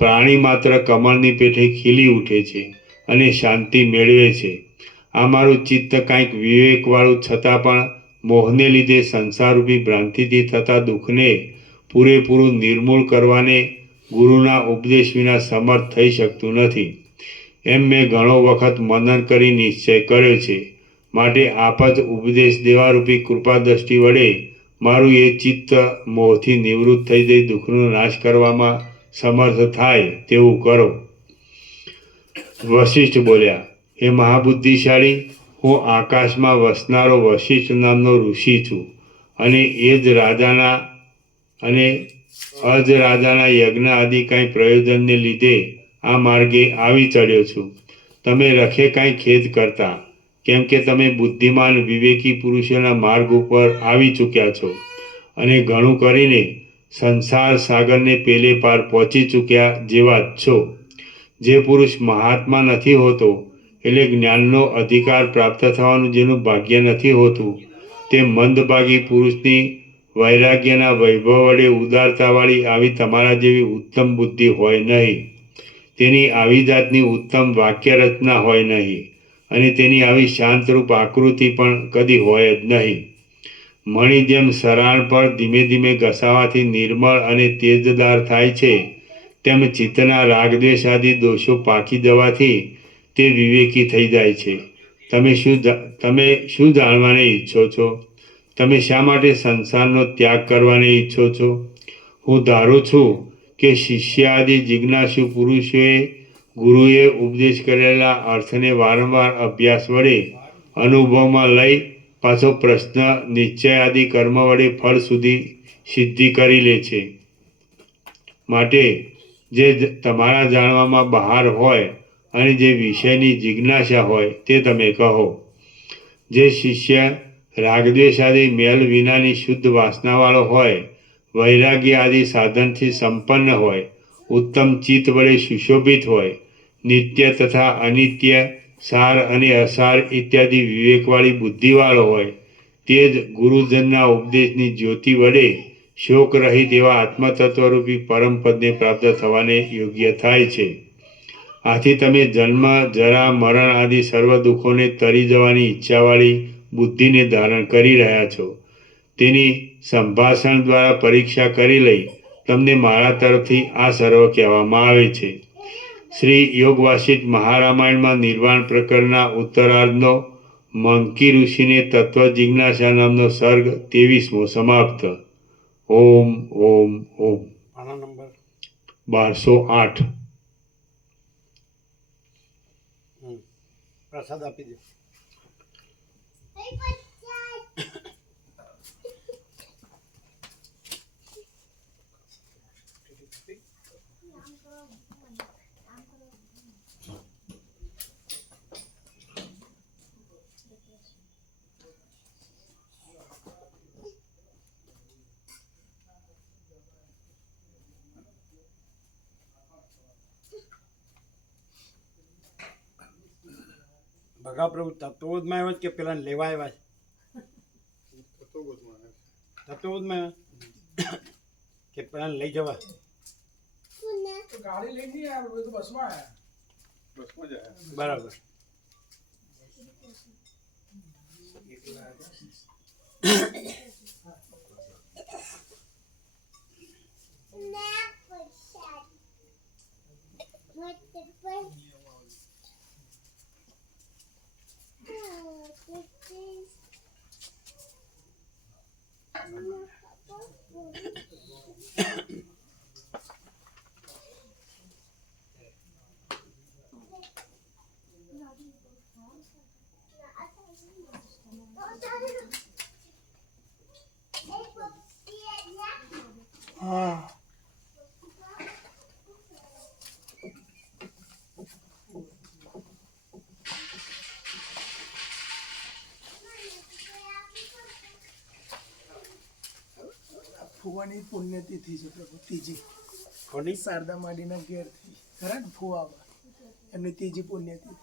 પ્રાણી માત્ર કમળની પેઠે ખીલી ઉઠે છે અને શાંતિ મેળવે છે. આ મારું ચિત્ત કાંઈક વિવેકવાળું છતાં પણ મોહને લીધે સંસારરૂપી ભ્રાંતિથી થતા દુઃખને પૂરેપૂરું નિર્મૂળ કરવાને ગુરુના ઉપદેશ વિના સમર્થ થઈ શકતું નથી. એમ મેં ઘણો વખત મનન કરી નિશ્ચય કર્યો છે. માટે આપ જ ઉપદેશ દેવારૂપી કૃપા દ્રષ્ટિ વડે મારું એ ચિત્ત મોહથી નિવૃત્ત થઈ જઈ દુઃખનો નાશ કરવામાં સમર્થ થાય તેવું કરો. વશિષ્ઠ બોલ્યા, હે મહાબુદ્ધિશાળી, હું આકાશમાં વસનારો વશિષ્ઠ નામનો ઋષિ છું અને અજ રાજાના યજ્ઞ આદિ કાંઈ પ્રયોજનને લીધે આ માર્ગે આવી ચડ્યો છું. તમે રખે કાંઈ ખેદ કરતા, કેમ કે તમે બુદ્ધિમાન વિવેકી પુરુષોના માર્ગ ઉપર આવી ચૂક્યા છો અને ઘણું કરીને સંસાર સાગરને પેલે પાર પહોંચી ચૂક્યા જેવા જ છો. જે પુરુષ મહાત્મા નથી હોતો એટલે જ્ઞાનનો અધિકાર પ્રાપ્ત થવાનું જેનું ભાગ્ય નથી હોતું, તે મંદભાગી પુરુષની વૈરાગ્યના વૈભવ વડે ઉદારતાવાળી આવી તમારા જેવી ઉત્તમ બુદ્ધિ હોય નહીં. તેની આવી જાતની ઉત્તમ વાક્ય રચના હોય નહીં અને તેની આવી શાંતરૂપ આકૃતિ પણ કદી હોય જ નહીં. મણી જેમ સરાણ પર ધીમે ધીમે ઘસાવાથી નિર્મળ અને તેજદાર થાય છે, તેમ ચિત્તના રાગદ્વેષ આદિ દોષો પાકી જવાથી તે વિવેકી થઈ જાય છે. તમે શું જાણવાને ઈચ્છો છો? તમે શા માટે સંસારનો ત્યાગ કરવાને ઈચ્છો છો? હું ધારું છું કે શિષ્ય આદિ જિજ્ઞાસુ પુરુષોએ ગુરુએ ઉપદેશ કરેલા અર્થને વારંવાર અભ્યાસ વડે અનુભવમાં લઈ પાછો પ્રશ્ન, નિશ્ચય આદિ કર્મ વડે ફળ સુધી સિદ્ધિ કરી લે છે. માટે જે તમારા જાણવામાં બહાર હોય અને જે વિષયની જિજ્ઞાસા હોય તે તમે કહો. જે શિષ્ય રાગદ્વેષ આદિ મેલ વિનાની શુદ્ધ વાસનાવાળો હોય, વૈરાગ્ય આદિ સાધનથી સંપન્ન હોય, ઉત્તમ ચિત્ત વડે સુશોભિત હોય, નિત્ય તથા અનિત્ય, સાર અને અસાર ઇત્યાદિ વિવેકવાળી બુદ્ધિવાળો હોય, તે જ ગુરુજનના ઉપદેશની જ્યોતિ વડે શોક રહિત એવા આત્મતત્વરૂપી પરમપદને પ્રાપ્ત થવાને યોગ્ય થાય છે. આથી તમે જન્મ, જરા, મરણ આદિ સર્વ દુઃખોને તરી જવાની ઈચ્છાવાળી બુદ્ધિને ધારણ કરી રહ્યા છો. તેની સંભાષણ દ્વારા પરીક્ષા કરી લઈ તમને મારા તરફથી આ સર્વ કહેવામાં આવે છે. શ્રી યોગ વાસિષ્ઠ મહારામાયણમાં નિર્વાણ પ્રકરણના ઉત્તરાર્ધનો મંકી ઋષિને તત્વ જિજ્ઞાસા નામનો સર્ગ 23મો સમાપ્ત. ઓમ ઓમ ઓમ. આનો નંબર 1208. પ્રસાદ આપી દો. ભગા પ્રભુ તત્વોદમાં આવ્યો કે પેલા લેવા આવ્યા છે? તત્વોદમાં કે પેલા લઈ જવા? તો ગાડી લઈ નહીં આવ્યા, તો બસમાં આવ્યા. બરાબર. ફુવાની પુણ્યતિથિ છે પ્રભુ, ત્રીજી. કોની? શારદા માડીના ઘેરથી ખરા ને ફુવામાં, એમની ત્રીજી પુણ્યતિથિ.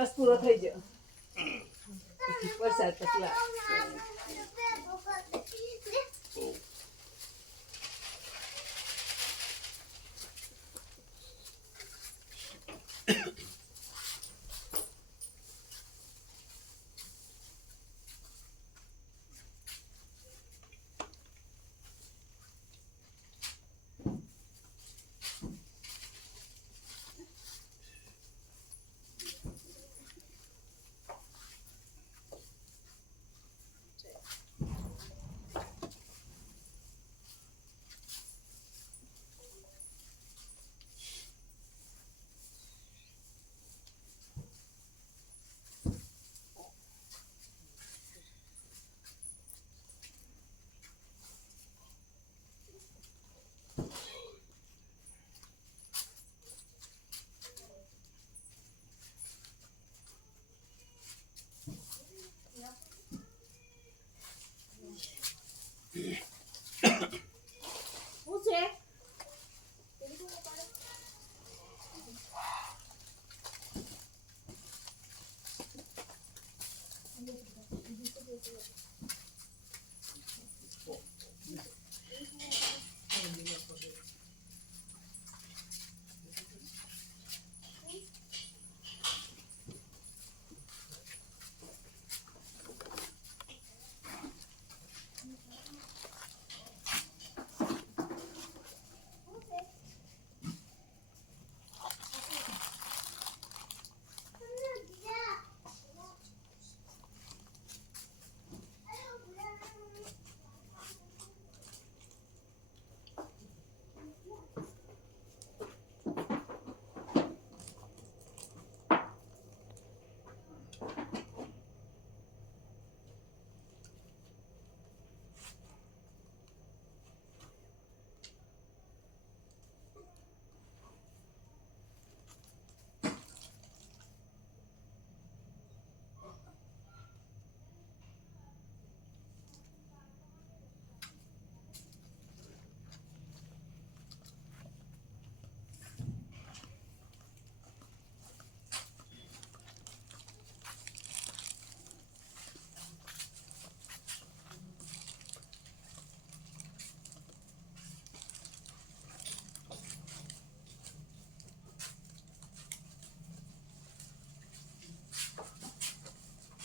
દિવસ પૂરો થઈ ગયો. વરસાદ પછી